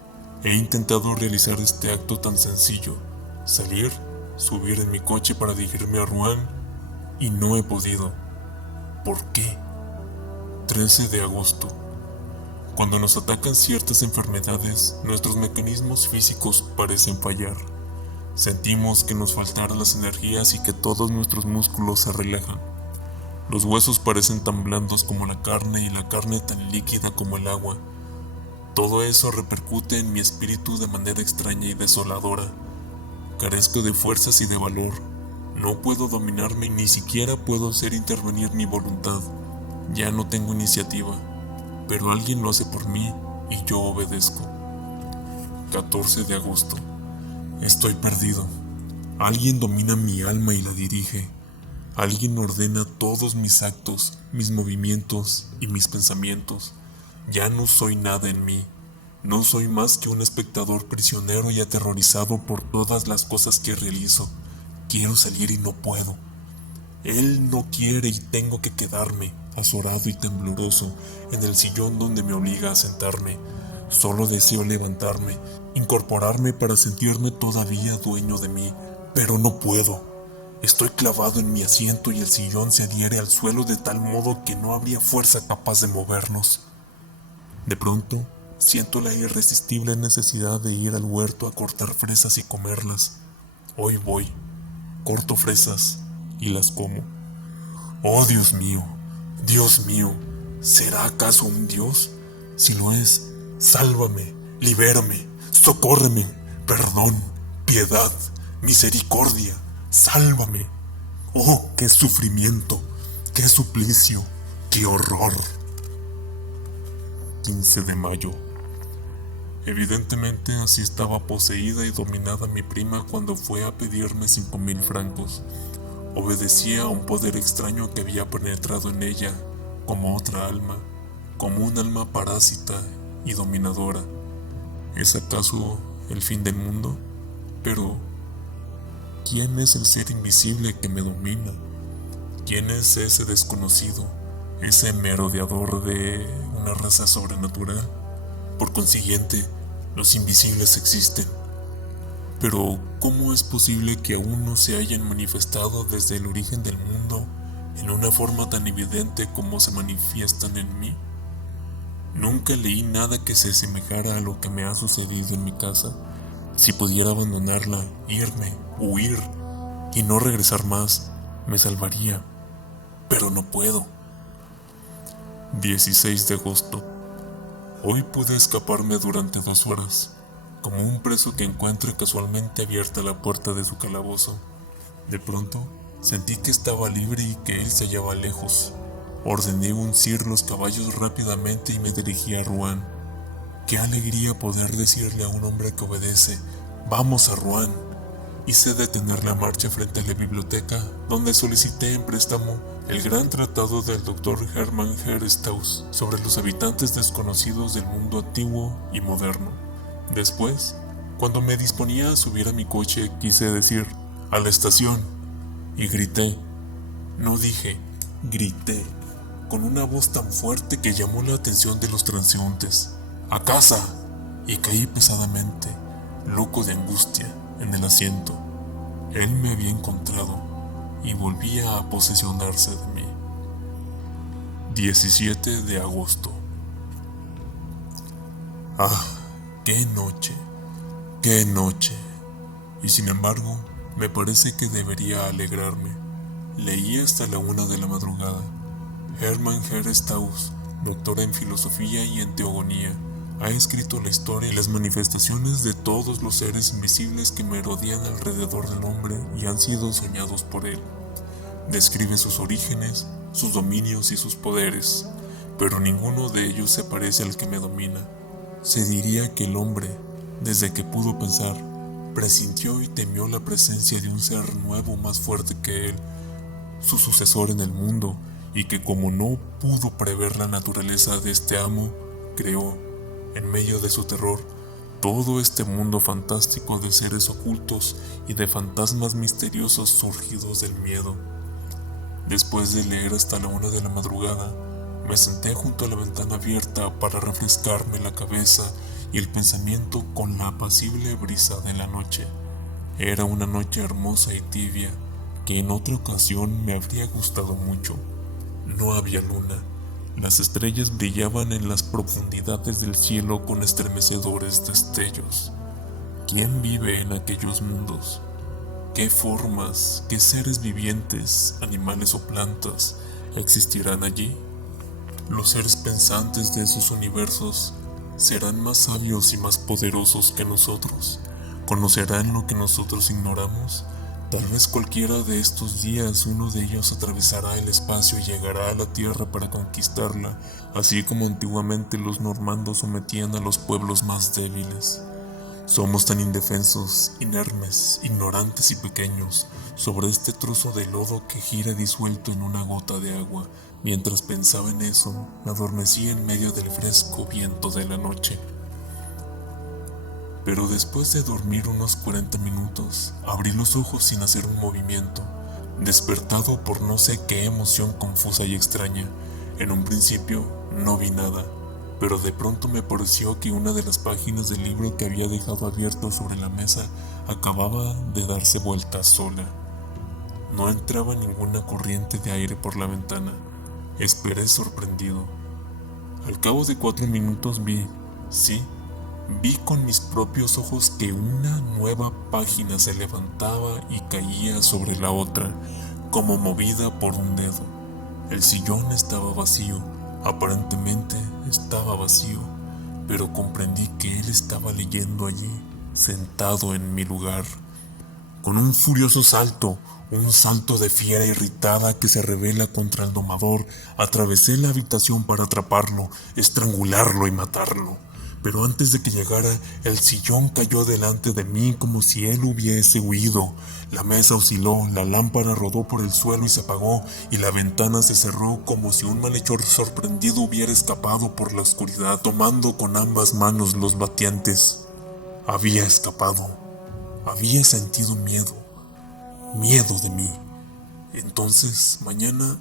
He intentado realizar este acto tan sencillo, salir, subir en mi coche para dirigirme a Rouen, y no he podido. ¿Por qué? 13 de agosto. Cuando nos atacan ciertas enfermedades, nuestros mecanismos físicos parecen fallar. Sentimos que nos faltaran las energías y que todos nuestros músculos se relajan. Los huesos parecen tan blandos como la carne y la carne tan líquida como el agua. Todo eso repercute en mi espíritu de manera extraña y desoladora. Carezco de fuerzas y de valor. No puedo dominarme y ni siquiera puedo hacer intervenir mi voluntad. Ya no tengo iniciativa. Pero alguien lo hace por mí y yo obedezco. 14 de agosto. Estoy perdido. Alguien domina mi alma y la dirige. Alguien ordena todos mis actos, mis movimientos y mis pensamientos. Ya no soy nada en mí. No soy más que un espectador prisionero y aterrorizado por todas las cosas que realizo. Quiero salir y no puedo. Él no quiere y tengo que quedarme, azorado y tembloroso, en el sillón donde me obliga a sentarme. Solo deseo levantarme, incorporarme para sentirme todavía dueño de mí, pero no puedo. Estoy clavado en mi asiento y el sillón se adhiere al suelo de tal modo que no habría fuerza capaz de movernos. De pronto, siento la irresistible necesidad de ir al huerto a cortar fresas y comerlas. Hoy voy, corto fresas y las como. Oh, Dios mío, ¿será acaso un Dios? Si lo es, sálvame, libérame, socórreme, perdón, piedad, misericordia, sálvame. Oh, qué sufrimiento, qué suplicio, qué horror. 15 de mayo. Evidentemente así estaba poseída y dominada mi prima cuando fue a pedirme 5,000 francos. Obedecía a un poder extraño que había penetrado en ella, como otra alma, como un alma parásita y dominadora. ¿Es acaso el fin del mundo? Pero, ¿quién es el ser invisible que me domina? ¿Quién es ese desconocido, ese merodeador de una raza sobrenatural? Por consiguiente, los invisibles existen. Pero, ¿cómo es posible que aún no se hayan manifestado desde el origen del mundo en una forma tan evidente como se manifiestan en mí? Nunca leí nada que se asemejara a lo que me ha sucedido en mi casa. Si pudiera abandonarla, irme, huir y no regresar más, me salvaría. Pero no puedo. 16 de agosto. Hoy pude escaparme durante 2 horas, como un preso que encuentra casualmente abierta la puerta de su calabozo. De pronto, sentí que estaba libre y que él se hallaba lejos. Ordené uncir los caballos rápidamente y me dirigí a Rouen. Qué alegría poder decirle a un hombre que obedece: «Vamos a Rouen». Hice detener la marcha frente a la biblioteca, donde solicité en préstamo el gran tratado del Dr. Hermann Herestauss sobre los habitantes desconocidos del mundo antiguo y moderno. Después, cuando me disponía a subir a mi coche, quise decir: «A la estación», y grité. No dije, grité, con una voz tan fuerte que llamó la atención de los transeúntes. «¡A casa!», y caí pesadamente, loco de angustia, en el asiento. Él me había encontrado y volvía a posesionarse de mí. 17 de agosto. ¡Ah! ¡Qué noche! ¡Qué noche! Y sin embargo, me parece que debería alegrarme. Leí hasta la 1 de la madrugada. Hermann Herestauss, doctor en filosofía y en teogonía, ha escrito la historia y las manifestaciones de todos los seres invisibles que merodean alrededor del hombre y han sido soñados por él. Describe sus orígenes, sus dominios y sus poderes, pero ninguno de ellos se parece al que me domina. Se diría que el hombre, desde que pudo pensar, presintió y temió la presencia de un ser nuevo más fuerte que él, su sucesor en el mundo, y que como no pudo prever la naturaleza de este amo, creó, en medio de su terror, todo este mundo fantástico de seres ocultos y de fantasmas misteriosos surgidos del miedo. Después de leer hasta la 1 de la madrugada, me senté junto a la ventana abierta para refrescarme la cabeza y el pensamiento con la apacible brisa de la noche. Era una noche hermosa y tibia, que en otra ocasión me habría gustado mucho. No había luna. Las estrellas brillaban en las profundidades del cielo con estremecedores destellos. ¿Quién vive en aquellos mundos? ¿Qué formas, qué seres vivientes, animales o plantas existirán allí? Los seres pensantes de esos universos serán más sabios y más poderosos que nosotros. ¿Conocerán lo que nosotros ignoramos? Tal vez cualquiera de estos días uno de ellos atravesará el espacio y llegará a la Tierra para conquistarla, así como antiguamente los normandos sometían a los pueblos más débiles. Somos tan indefensos, inermes, ignorantes y pequeños sobre este trozo de lodo que gira disuelto en una gota de agua. Mientras pensaba en eso, me adormecí en medio del fresco viento de la noche. Pero después de dormir unos 40 minutos, abrí los ojos sin hacer un movimiento, despertado por no sé qué emoción confusa y extraña. En un principio no vi nada, pero de pronto me pareció que una de las páginas del libro que había dejado abierto sobre la mesa acababa de darse vuelta sola. No entraba ninguna corriente de aire por la ventana. Esperé sorprendido. Al cabo de 4 minutos vi con mis propios ojos que una nueva página se levantaba y caía sobre la otra, como movida por un dedo. El sillón estaba vacío, aparentemente estaba vacío, pero comprendí que él estaba leyendo allí. sentado en mi lugar. Con un furioso salto, un salto de fiera irritada que se revela contra el domador, atravesé la habitación para atraparlo, estrangularlo y matarlo. Pero antes de que llegara, el sillón cayó delante de mí como si él hubiese huido. La mesa osciló, la lámpara rodó por el suelo y se apagó, y la ventana se cerró como si un malhechor sorprendido hubiera escapado por la oscuridad, tomando con ambas manos los batientes. Había escapado. Había sentido miedo de mí. Entonces, mañana,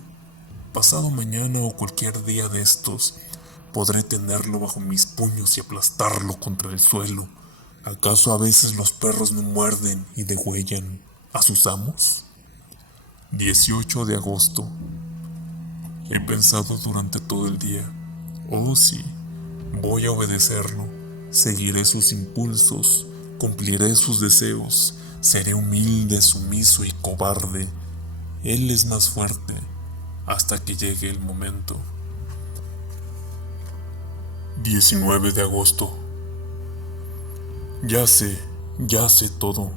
pasado mañana o cualquier día de estos, podré tenerlo bajo mis puños y aplastarlo contra el suelo. ¿Acaso a veces los perros no muerden y degüellan a sus amos? 18 de agosto. He pensado durante todo el día. Oh sí, voy a obedecerlo. Seguiré sus impulsos. Cumpliré sus deseos, seré humilde, sumiso y cobarde. Él es más fuerte hasta que llegue el momento. 19 de agosto. Ya sé todo.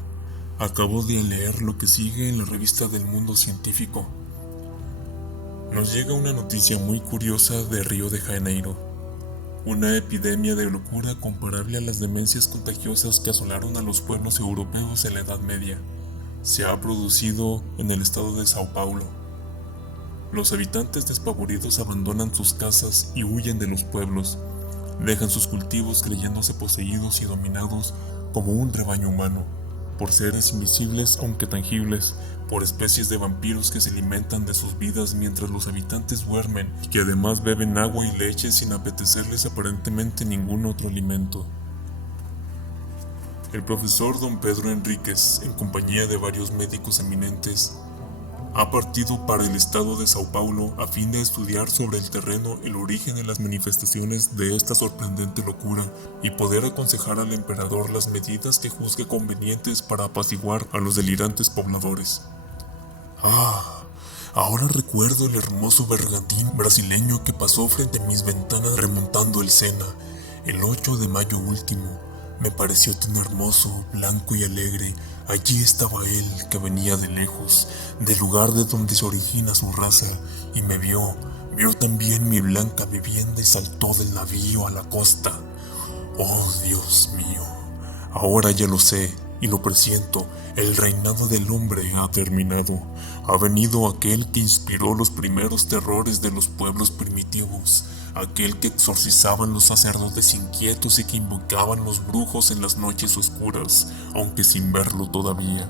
Acabo de leer lo que sigue en la revista del Mundo Científico. Nos llega una noticia muy curiosa de Río de Janeiro. Una epidemia de locura comparable a las demencias contagiosas que asolaron a los pueblos europeos en la Edad Media se ha producido en el estado de Sao Paulo. Los habitantes despavoridos abandonan sus casas y huyen de los pueblos. Dejan sus cultivos creyéndose poseídos y dominados como un rebaño humano, por seres invisibles aunque tangibles, por especies de vampiros que se alimentan de sus vidas mientras los habitantes duermen y que además beben agua y leche sin apetecerles aparentemente ningún otro alimento. El profesor don Pedro Enríquez, en compañía de varios médicos eminentes, ha partido para el estado de Sao Paulo a fin de estudiar sobre el terreno el origen de las manifestaciones de esta sorprendente locura y poder aconsejar al emperador las medidas que juzgue convenientes para apaciguar a los delirantes pobladores. Ahora recuerdo el hermoso bergantín brasileño que pasó frente a mis ventanas remontando el Sena, el 8 de mayo último. Me pareció tan hermoso, blanco y alegre. Allí estaba él, que venía de lejos, del lugar de donde se origina su raza, y me vio también mi blanca vivienda y saltó del navío a la costa. Oh, Dios mío, ahora ya lo sé y lo presiento, el reinado del hombre ha terminado. Ha venido aquel que inspiró los primeros terrores de los pueblos primitivos, aquel que exorcizaban los sacerdotes inquietos y que invocaban los brujos en las noches oscuras, aunque sin verlo todavía.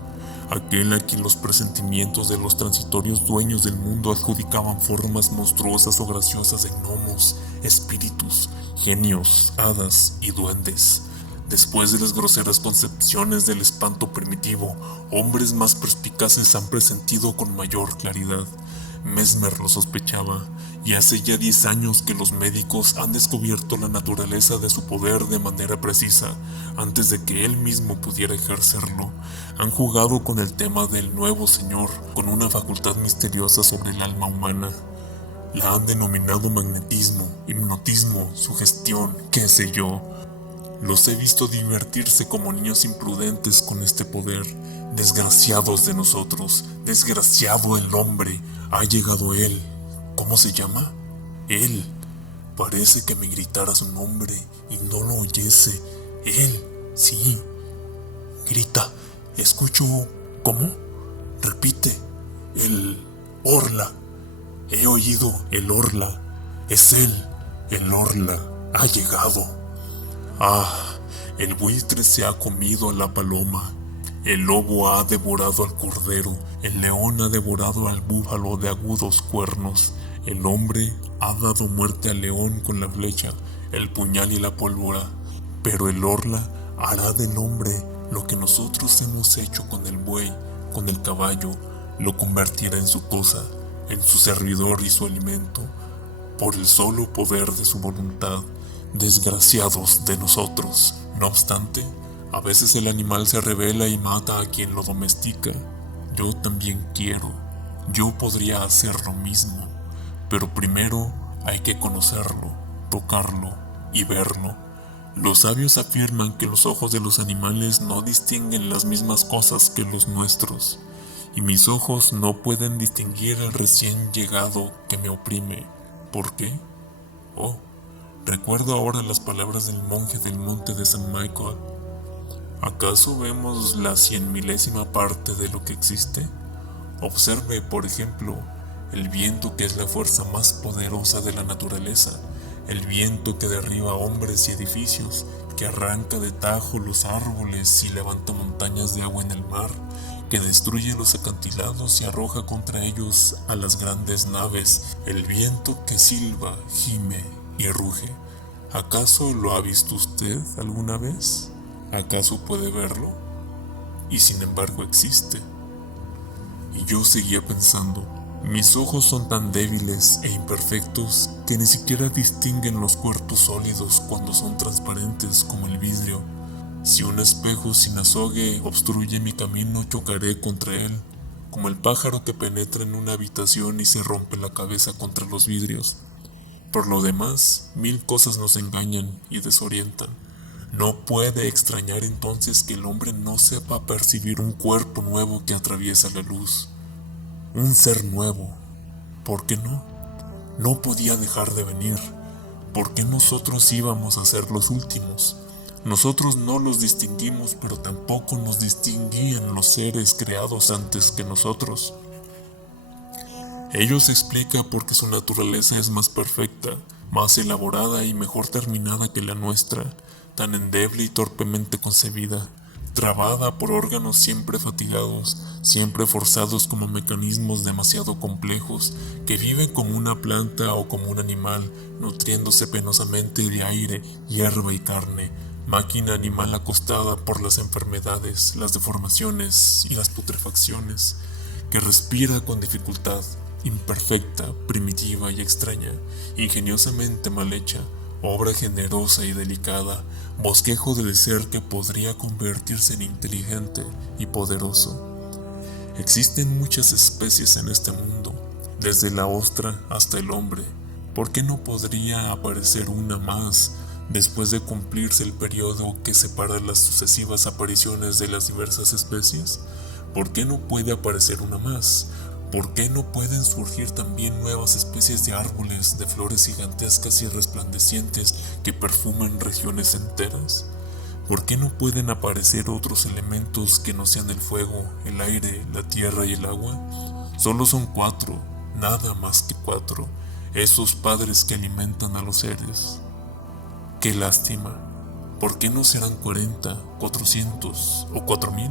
Aquel a quien los presentimientos de los transitorios dueños del mundo adjudicaban formas monstruosas o graciosas de gnomos, espíritus, genios, hadas y duendes. Después de las groseras concepciones del espanto primitivo, hombres más perspicaces han presentido con mayor claridad. Mesmer lo sospechaba, y hace ya 10 años que los médicos han descubierto la naturaleza de su poder de manera precisa, antes de que él mismo pudiera ejercerlo. Han jugado con el tema del nuevo señor, con una facultad misteriosa sobre el alma humana. La han denominado magnetismo, hipnotismo, sugestión, qué sé yo. Los he visto divertirse como niños imprudentes con este poder. Desgraciados de nosotros, desgraciado el hombre, ha llegado él. ¿Cómo se llama? Él. Parece que me gritara su nombre y no lo oyese. Él, sí. Grita. Escucho. ¿Cómo? Repite. El Orla. He oído el Orla. Es él. El Orla ha llegado. El buitre se ha comido a la paloma, el lobo ha devorado al cordero, el león ha devorado al búfalo de agudos cuernos, el hombre ha dado muerte al león con la flecha, el puñal y la pólvora, pero el Orla hará del hombre lo que nosotros hemos hecho con el buey, con el caballo, lo convertirá en su cosa, en su servidor y su alimento, por el solo poder de su voluntad. Desgraciados de nosotros. No obstante, a veces el animal se rebela y mata a quien lo domestica. Yo también quiero. Yo podría hacer lo mismo. Pero primero hay que conocerlo, tocarlo y verlo. Los sabios afirman que los ojos de los animales no distinguen las mismas cosas que los nuestros, y mis ojos no pueden distinguir al recién llegado que me oprime. ¿Por qué? Oh, recuerdo ahora las palabras del monje del monte de San Michael. ¿Acaso vemos la 100.000ª parte de lo que existe? Observe, por ejemplo, el viento, que es la fuerza más poderosa de la naturaleza, el viento que derriba hombres y edificios, que arranca de tajo los árboles y levanta montañas de agua en el mar, que destruye los acantilados y arroja contra ellos a las grandes naves, el viento que silba, gime y ruge. ¿Acaso lo ha visto usted alguna vez? ¿Acaso puede verlo? Y sin embargo existe. Y yo seguía pensando, mis ojos son tan débiles e imperfectos que ni siquiera distinguen los cuerpos sólidos cuando son transparentes como el vidrio. Si un espejo sin azogue obstruye mi camino, chocaré contra él, como el pájaro que penetra en una habitación y se rompe la cabeza contra los vidrios. Por lo demás, 1000 cosas nos engañan y desorientan. No puede extrañar entonces que el hombre no sepa percibir un cuerpo nuevo que atraviesa la luz. Un ser nuevo. ¿Por qué no? No podía dejar de venir. ¿Por qué nosotros íbamos a ser los últimos? Nosotros no los distinguimos, pero tampoco nos distinguían los seres creados antes que nosotros. Ello se explica porque su naturaleza es más perfecta, más elaborada y mejor terminada que la nuestra, tan endeble y torpemente concebida, trabada por órganos siempre fatigados, siempre forzados como mecanismos demasiado complejos, que viven como una planta o como un animal, nutriéndose penosamente de aire, hierba y carne, máquina animal acostada por las enfermedades, las deformaciones y las putrefacciones, que respira con dificultad, imperfecta, primitiva y extraña, ingeniosamente mal hecha, obra generosa y delicada, bosquejo del ser que podría convertirse en inteligente y poderoso. Existen muchas especies en este mundo, desde la ostra hasta el hombre. ¿Por qué no podría aparecer una más después de cumplirse el periodo que separa las sucesivas apariciones de las diversas especies? ¿Por qué no puede aparecer una más? ¿Por qué no pueden surgir también nuevas especies de árboles, de flores gigantescas y resplandecientes que perfuman regiones enteras? ¿Por qué no pueden aparecer otros elementos que no sean el fuego, el aire, la tierra y el agua? Solo son 4, nada más que 4, esos padres que alimentan a los seres. ¡Qué lástima! ¿Por qué no serán 40, 400 o 4000?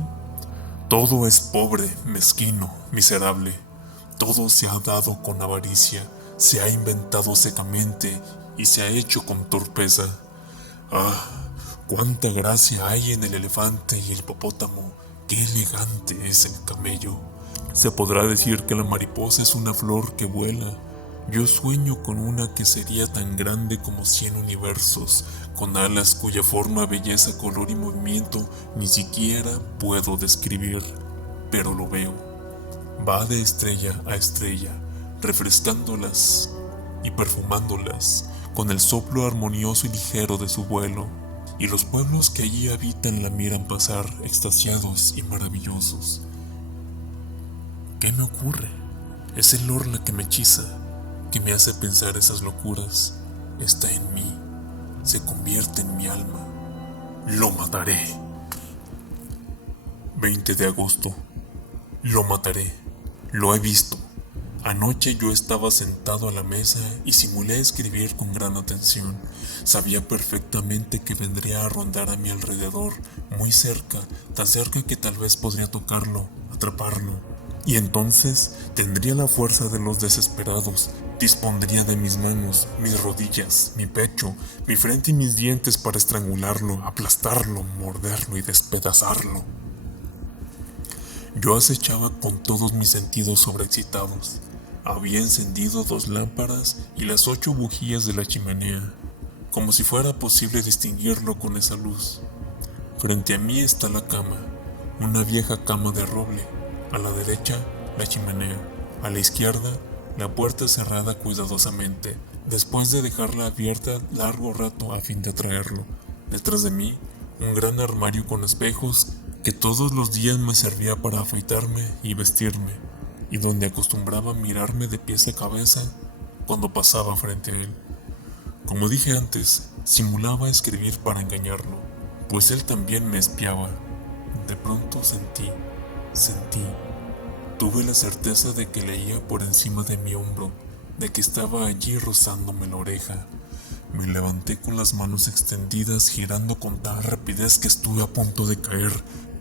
Todo es pobre, mezquino, miserable. Todo se ha dado con avaricia, se ha inventado secamente y se ha hecho con torpeza. ¡Ah! ¡Cuánta gracia hay en el elefante y el hipopótamo! ¡Qué elegante es el camello! Se podrá decir que la mariposa es una flor que vuela. Yo sueño con una que sería tan grande como 100 universos, con alas cuya forma, belleza, color y movimiento ni siquiera puedo describir, pero lo veo. Va de estrella a estrella, refrescándolas y perfumándolas con el soplo armonioso y ligero de su vuelo, y los pueblos que allí habitan la miran pasar extasiados y maravillosos. ¿Qué me ocurre? Es el orla que me hechiza, que me hace pensar esas locuras. Está en mí, se convierte en mi alma. Lo mataré. 20 de agosto. Lo mataré. Lo he visto. Anoche yo estaba sentado a la mesa y simulé escribir con gran atención. Sabía perfectamente que vendría a rondar a mi alrededor, muy cerca, tan cerca que tal vez podría tocarlo, atraparlo. Y entonces tendría la fuerza de los desesperados, dispondría de mis manos, mis rodillas, mi pecho, mi frente y mis dientes para estrangularlo, aplastarlo, morderlo y despedazarlo. Yo acechaba con todos mis sentidos sobreexcitados. Había encendido 2 lámparas y las 8 bujías de la chimenea, como si fuera posible distinguirlo con esa luz. Frente a mí está la cama, una vieja cama de roble. A la derecha, la chimenea. A la izquierda, la puerta cerrada cuidadosamente, después de dejarla abierta largo rato a fin de atraerlo. Detrás de mí, un gran armario con espejos que todos los días me servía para afeitarme y vestirme, y donde acostumbraba mirarme de pies a cabeza cuando pasaba frente a él. Como dije antes, simulaba escribir para engañarlo, pues él también me espiaba. De pronto tuve la certeza de que leía por encima de mi hombro, de que estaba allí rozándome la oreja. Me levanté con las manos extendidas, girando con tal rapidez que estuve a punto de caer.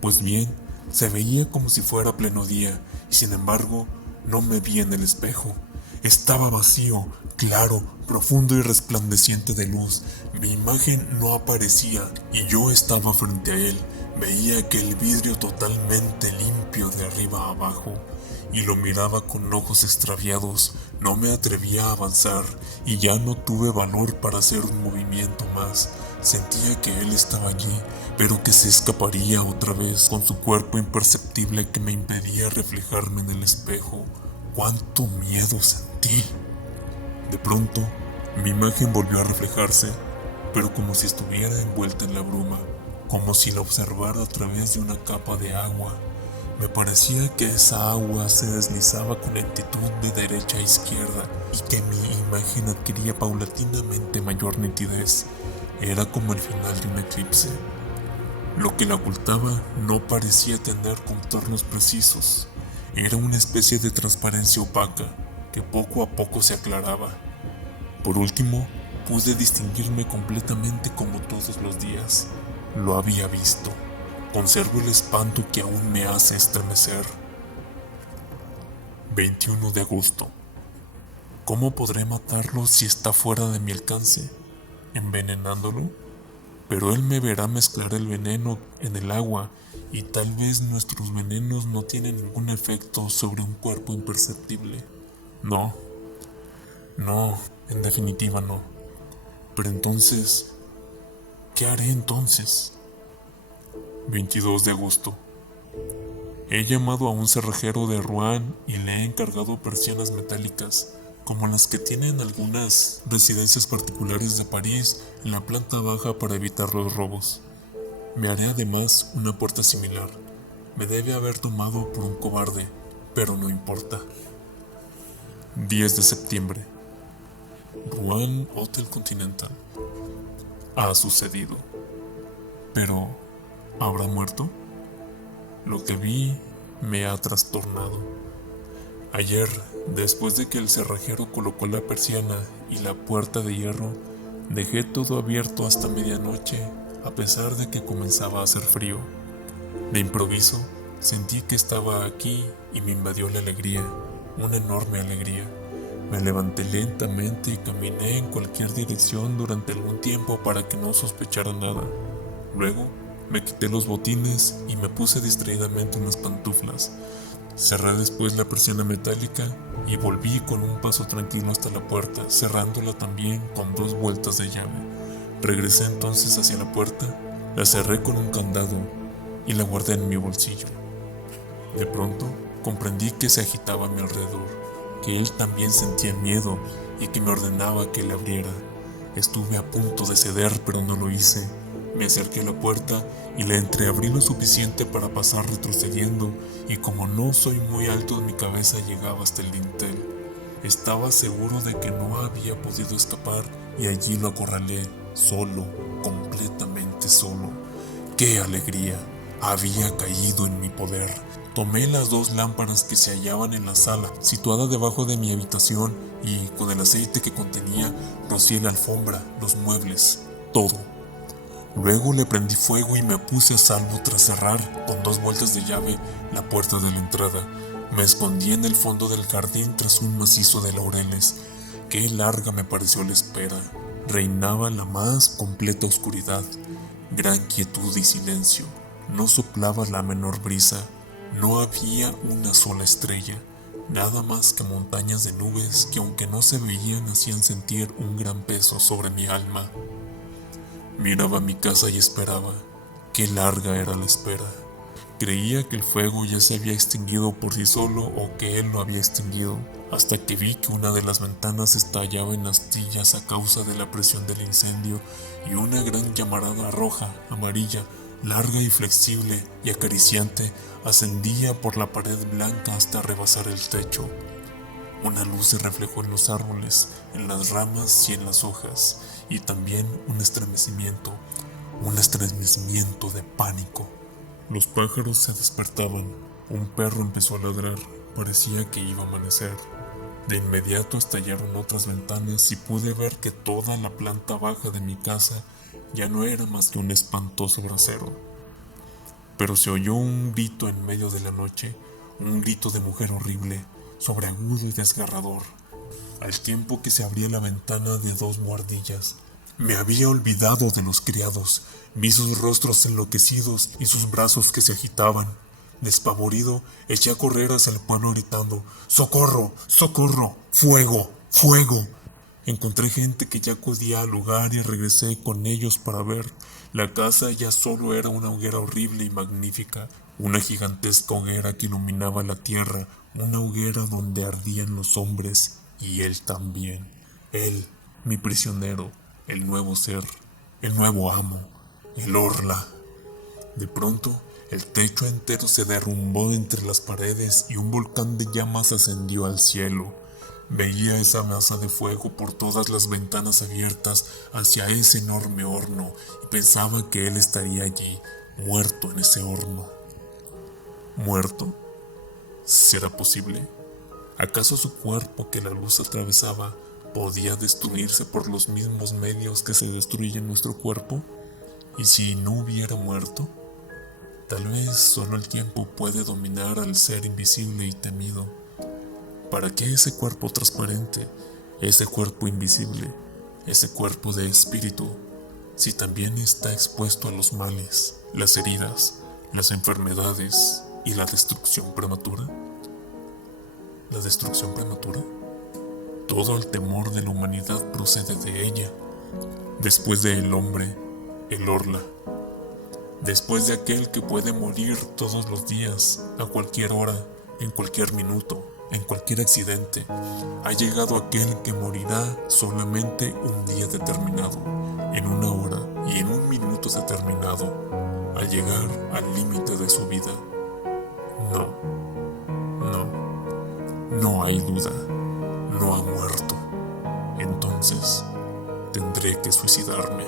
Pues bien, se veía como si fuera pleno día, y sin embargo, no me vi en el espejo. Estaba vacío, claro, profundo y resplandeciente de luz. Mi imagen no aparecía y yo estaba frente a él. Veía aquel vidrio totalmente limpio de arriba a abajo y lo miraba con ojos extraviados. No me atrevía a avanzar y ya no tuve valor para hacer un movimiento más. Sentía que él estaba allí, pero que se escaparía otra vez con su cuerpo imperceptible que me impedía reflejarme en el espejo. ¡Cuánto miedo sentí! De pronto, mi imagen volvió a reflejarse, pero como si estuviera envuelta en la bruma, como si la observara a través de una capa de agua. Me parecía que esa agua se deslizaba con lentitud de derecha a izquierda y que mi imagen adquiría paulatinamente mayor nitidez. Era como el final de un eclipse. Lo que la ocultaba no parecía tener contornos precisos. Era una especie de transparencia opaca que poco a poco se aclaraba. Por último, pude distinguirme completamente como todos los días. Lo había visto. Conservo el espanto que aún me hace estremecer. 21 de agosto. ¿Cómo podré matarlo si está fuera de mi alcance? ¿Envenenándolo? Pero él me verá mezclar el veneno en el agua y tal vez nuestros venenos no tienen ningún efecto sobre un cuerpo imperceptible. No, en definitiva no. Pero entonces, ¿qué haré entonces? 22 de agosto. He llamado a un cerrajero de Rouen y le he encargado persianas metálicas, como las que tienen algunas residencias particulares de París en la planta baja para evitar los robos. Me haré además una puerta similar. Me debe haber tomado por un cobarde, pero no importa. 10 de septiembre. Rouen Hotel Continental. Ha sucedido. Pero, ¿habrá muerto? Lo que vi me ha trastornado. Ayer, después de que el cerrajero colocó la persiana y la puerta de hierro, dejé todo abierto hasta medianoche, a pesar de que comenzaba a hacer frío. De improviso, sentí que estaba aquí y me invadió la alegría, una enorme alegría. Me levanté lentamente y caminé en cualquier dirección durante algún tiempo para que no sospechara nada. Luego, me quité los botines y me puse distraídamente unas pantuflas. Cerré después la persiana metálica y volví con un paso tranquilo hasta la puerta, cerrándola también con 2 vueltas de llave. Regresé entonces hacia la puerta, la cerré con un candado y la guardé en mi bolsillo. De pronto, comprendí que se agitaba a mi alrededor, que él también sentía miedo y que me ordenaba que le abriera. Estuve a punto de ceder, pero no lo hice. Me acerqué a la puerta y la entreabrí lo suficiente para pasar retrocediendo, y como no soy muy alto, mi cabeza llegaba hasta el dintel. Estaba seguro de que no había podido escapar y allí lo acorralé, solo, completamente solo. ¡Qué alegría! Había caído en mi poder. Tomé las 2 lámparas que se hallaban en la sala, situada debajo de mi habitación, y con el aceite que contenía, rocié la alfombra, los muebles, todo. Luego le prendí fuego y me puse a salvo tras cerrar, con 2 vueltas de llave, la puerta de la entrada. Me escondí en el fondo del jardín tras un macizo de laureles. Qué larga me pareció la espera. Reinaba la más completa oscuridad, gran quietud y silencio. No soplaba la menor brisa. No había una sola estrella, nada más que montañas de nubes que, aunque no se veían, hacían sentir un gran peso sobre mi alma. Miraba mi casa y esperaba. Qué larga era la espera. Creía que el fuego ya se había extinguido por sí solo o que él lo había extinguido, hasta que vi que una de las ventanas estallaba en astillas a causa de la presión del incendio y una gran llamarada roja, amarilla, larga y flexible y acariciante ascendía por la pared blanca hasta rebasar el techo. Una luz se reflejó en los árboles, en las ramas y en las hojas, y también un estremecimiento de pánico. Los pájaros se despertaban, un perro empezó a ladrar, parecía que iba a amanecer. De inmediato estallaron otras ventanas y pude ver que toda la planta baja de mi casa ya no era más que un espantoso brasero. Pero se oyó un grito en medio de la noche, un grito de mujer horrible, sobreagudo y desgarrador, al tiempo que se abría la ventana de dos buhardillas. Me había olvidado de los criados. Vi sus rostros enloquecidos y sus brazos que se agitaban. Despavorido, eché a correr hacia el pueblo gritando: ¡Socorro! ¡Socorro! ¡Fuego! ¡Fuego! Encontré gente que ya acudía al lugar y regresé con ellos para ver. La casa ya solo era una hoguera horrible y magnífica, una gigantesca hoguera que iluminaba la tierra, una hoguera donde ardían los hombres y él también. Él, mi prisionero, el nuevo ser, el nuevo amo, el Orla. De pronto, el techo entero se derrumbó entre las paredes y un volcán de llamas ascendió al cielo. Veía esa masa de fuego por todas las ventanas abiertas hacia ese enorme horno y pensaba que él estaría allí, muerto en ese horno. ¿Muerto? ¿Será posible? ¿Acaso su cuerpo que la luz atravesaba podía destruirse por los mismos medios que se destruyen nuestro cuerpo? ¿Y si no hubiera muerto? Tal vez solo el tiempo puede dominar al ser invisible y temido. ¿Para qué ese cuerpo transparente, ese cuerpo invisible, ese cuerpo de espíritu, si también está expuesto a los males, las heridas, las enfermedades y la destrucción prematura? ¿La destrucción prematura? Todo el temor de la humanidad procede de ella. Después del hombre, el Orla. Después de aquel que puede morir todos los días, a cualquier hora, en cualquier minuto, en cualquier accidente, ha llegado aquel que morirá solamente un día determinado, en una hora y en un minuto determinado, al llegar al límite de su vida. No hay duda, no ha muerto. Entonces, tendré que suicidarme.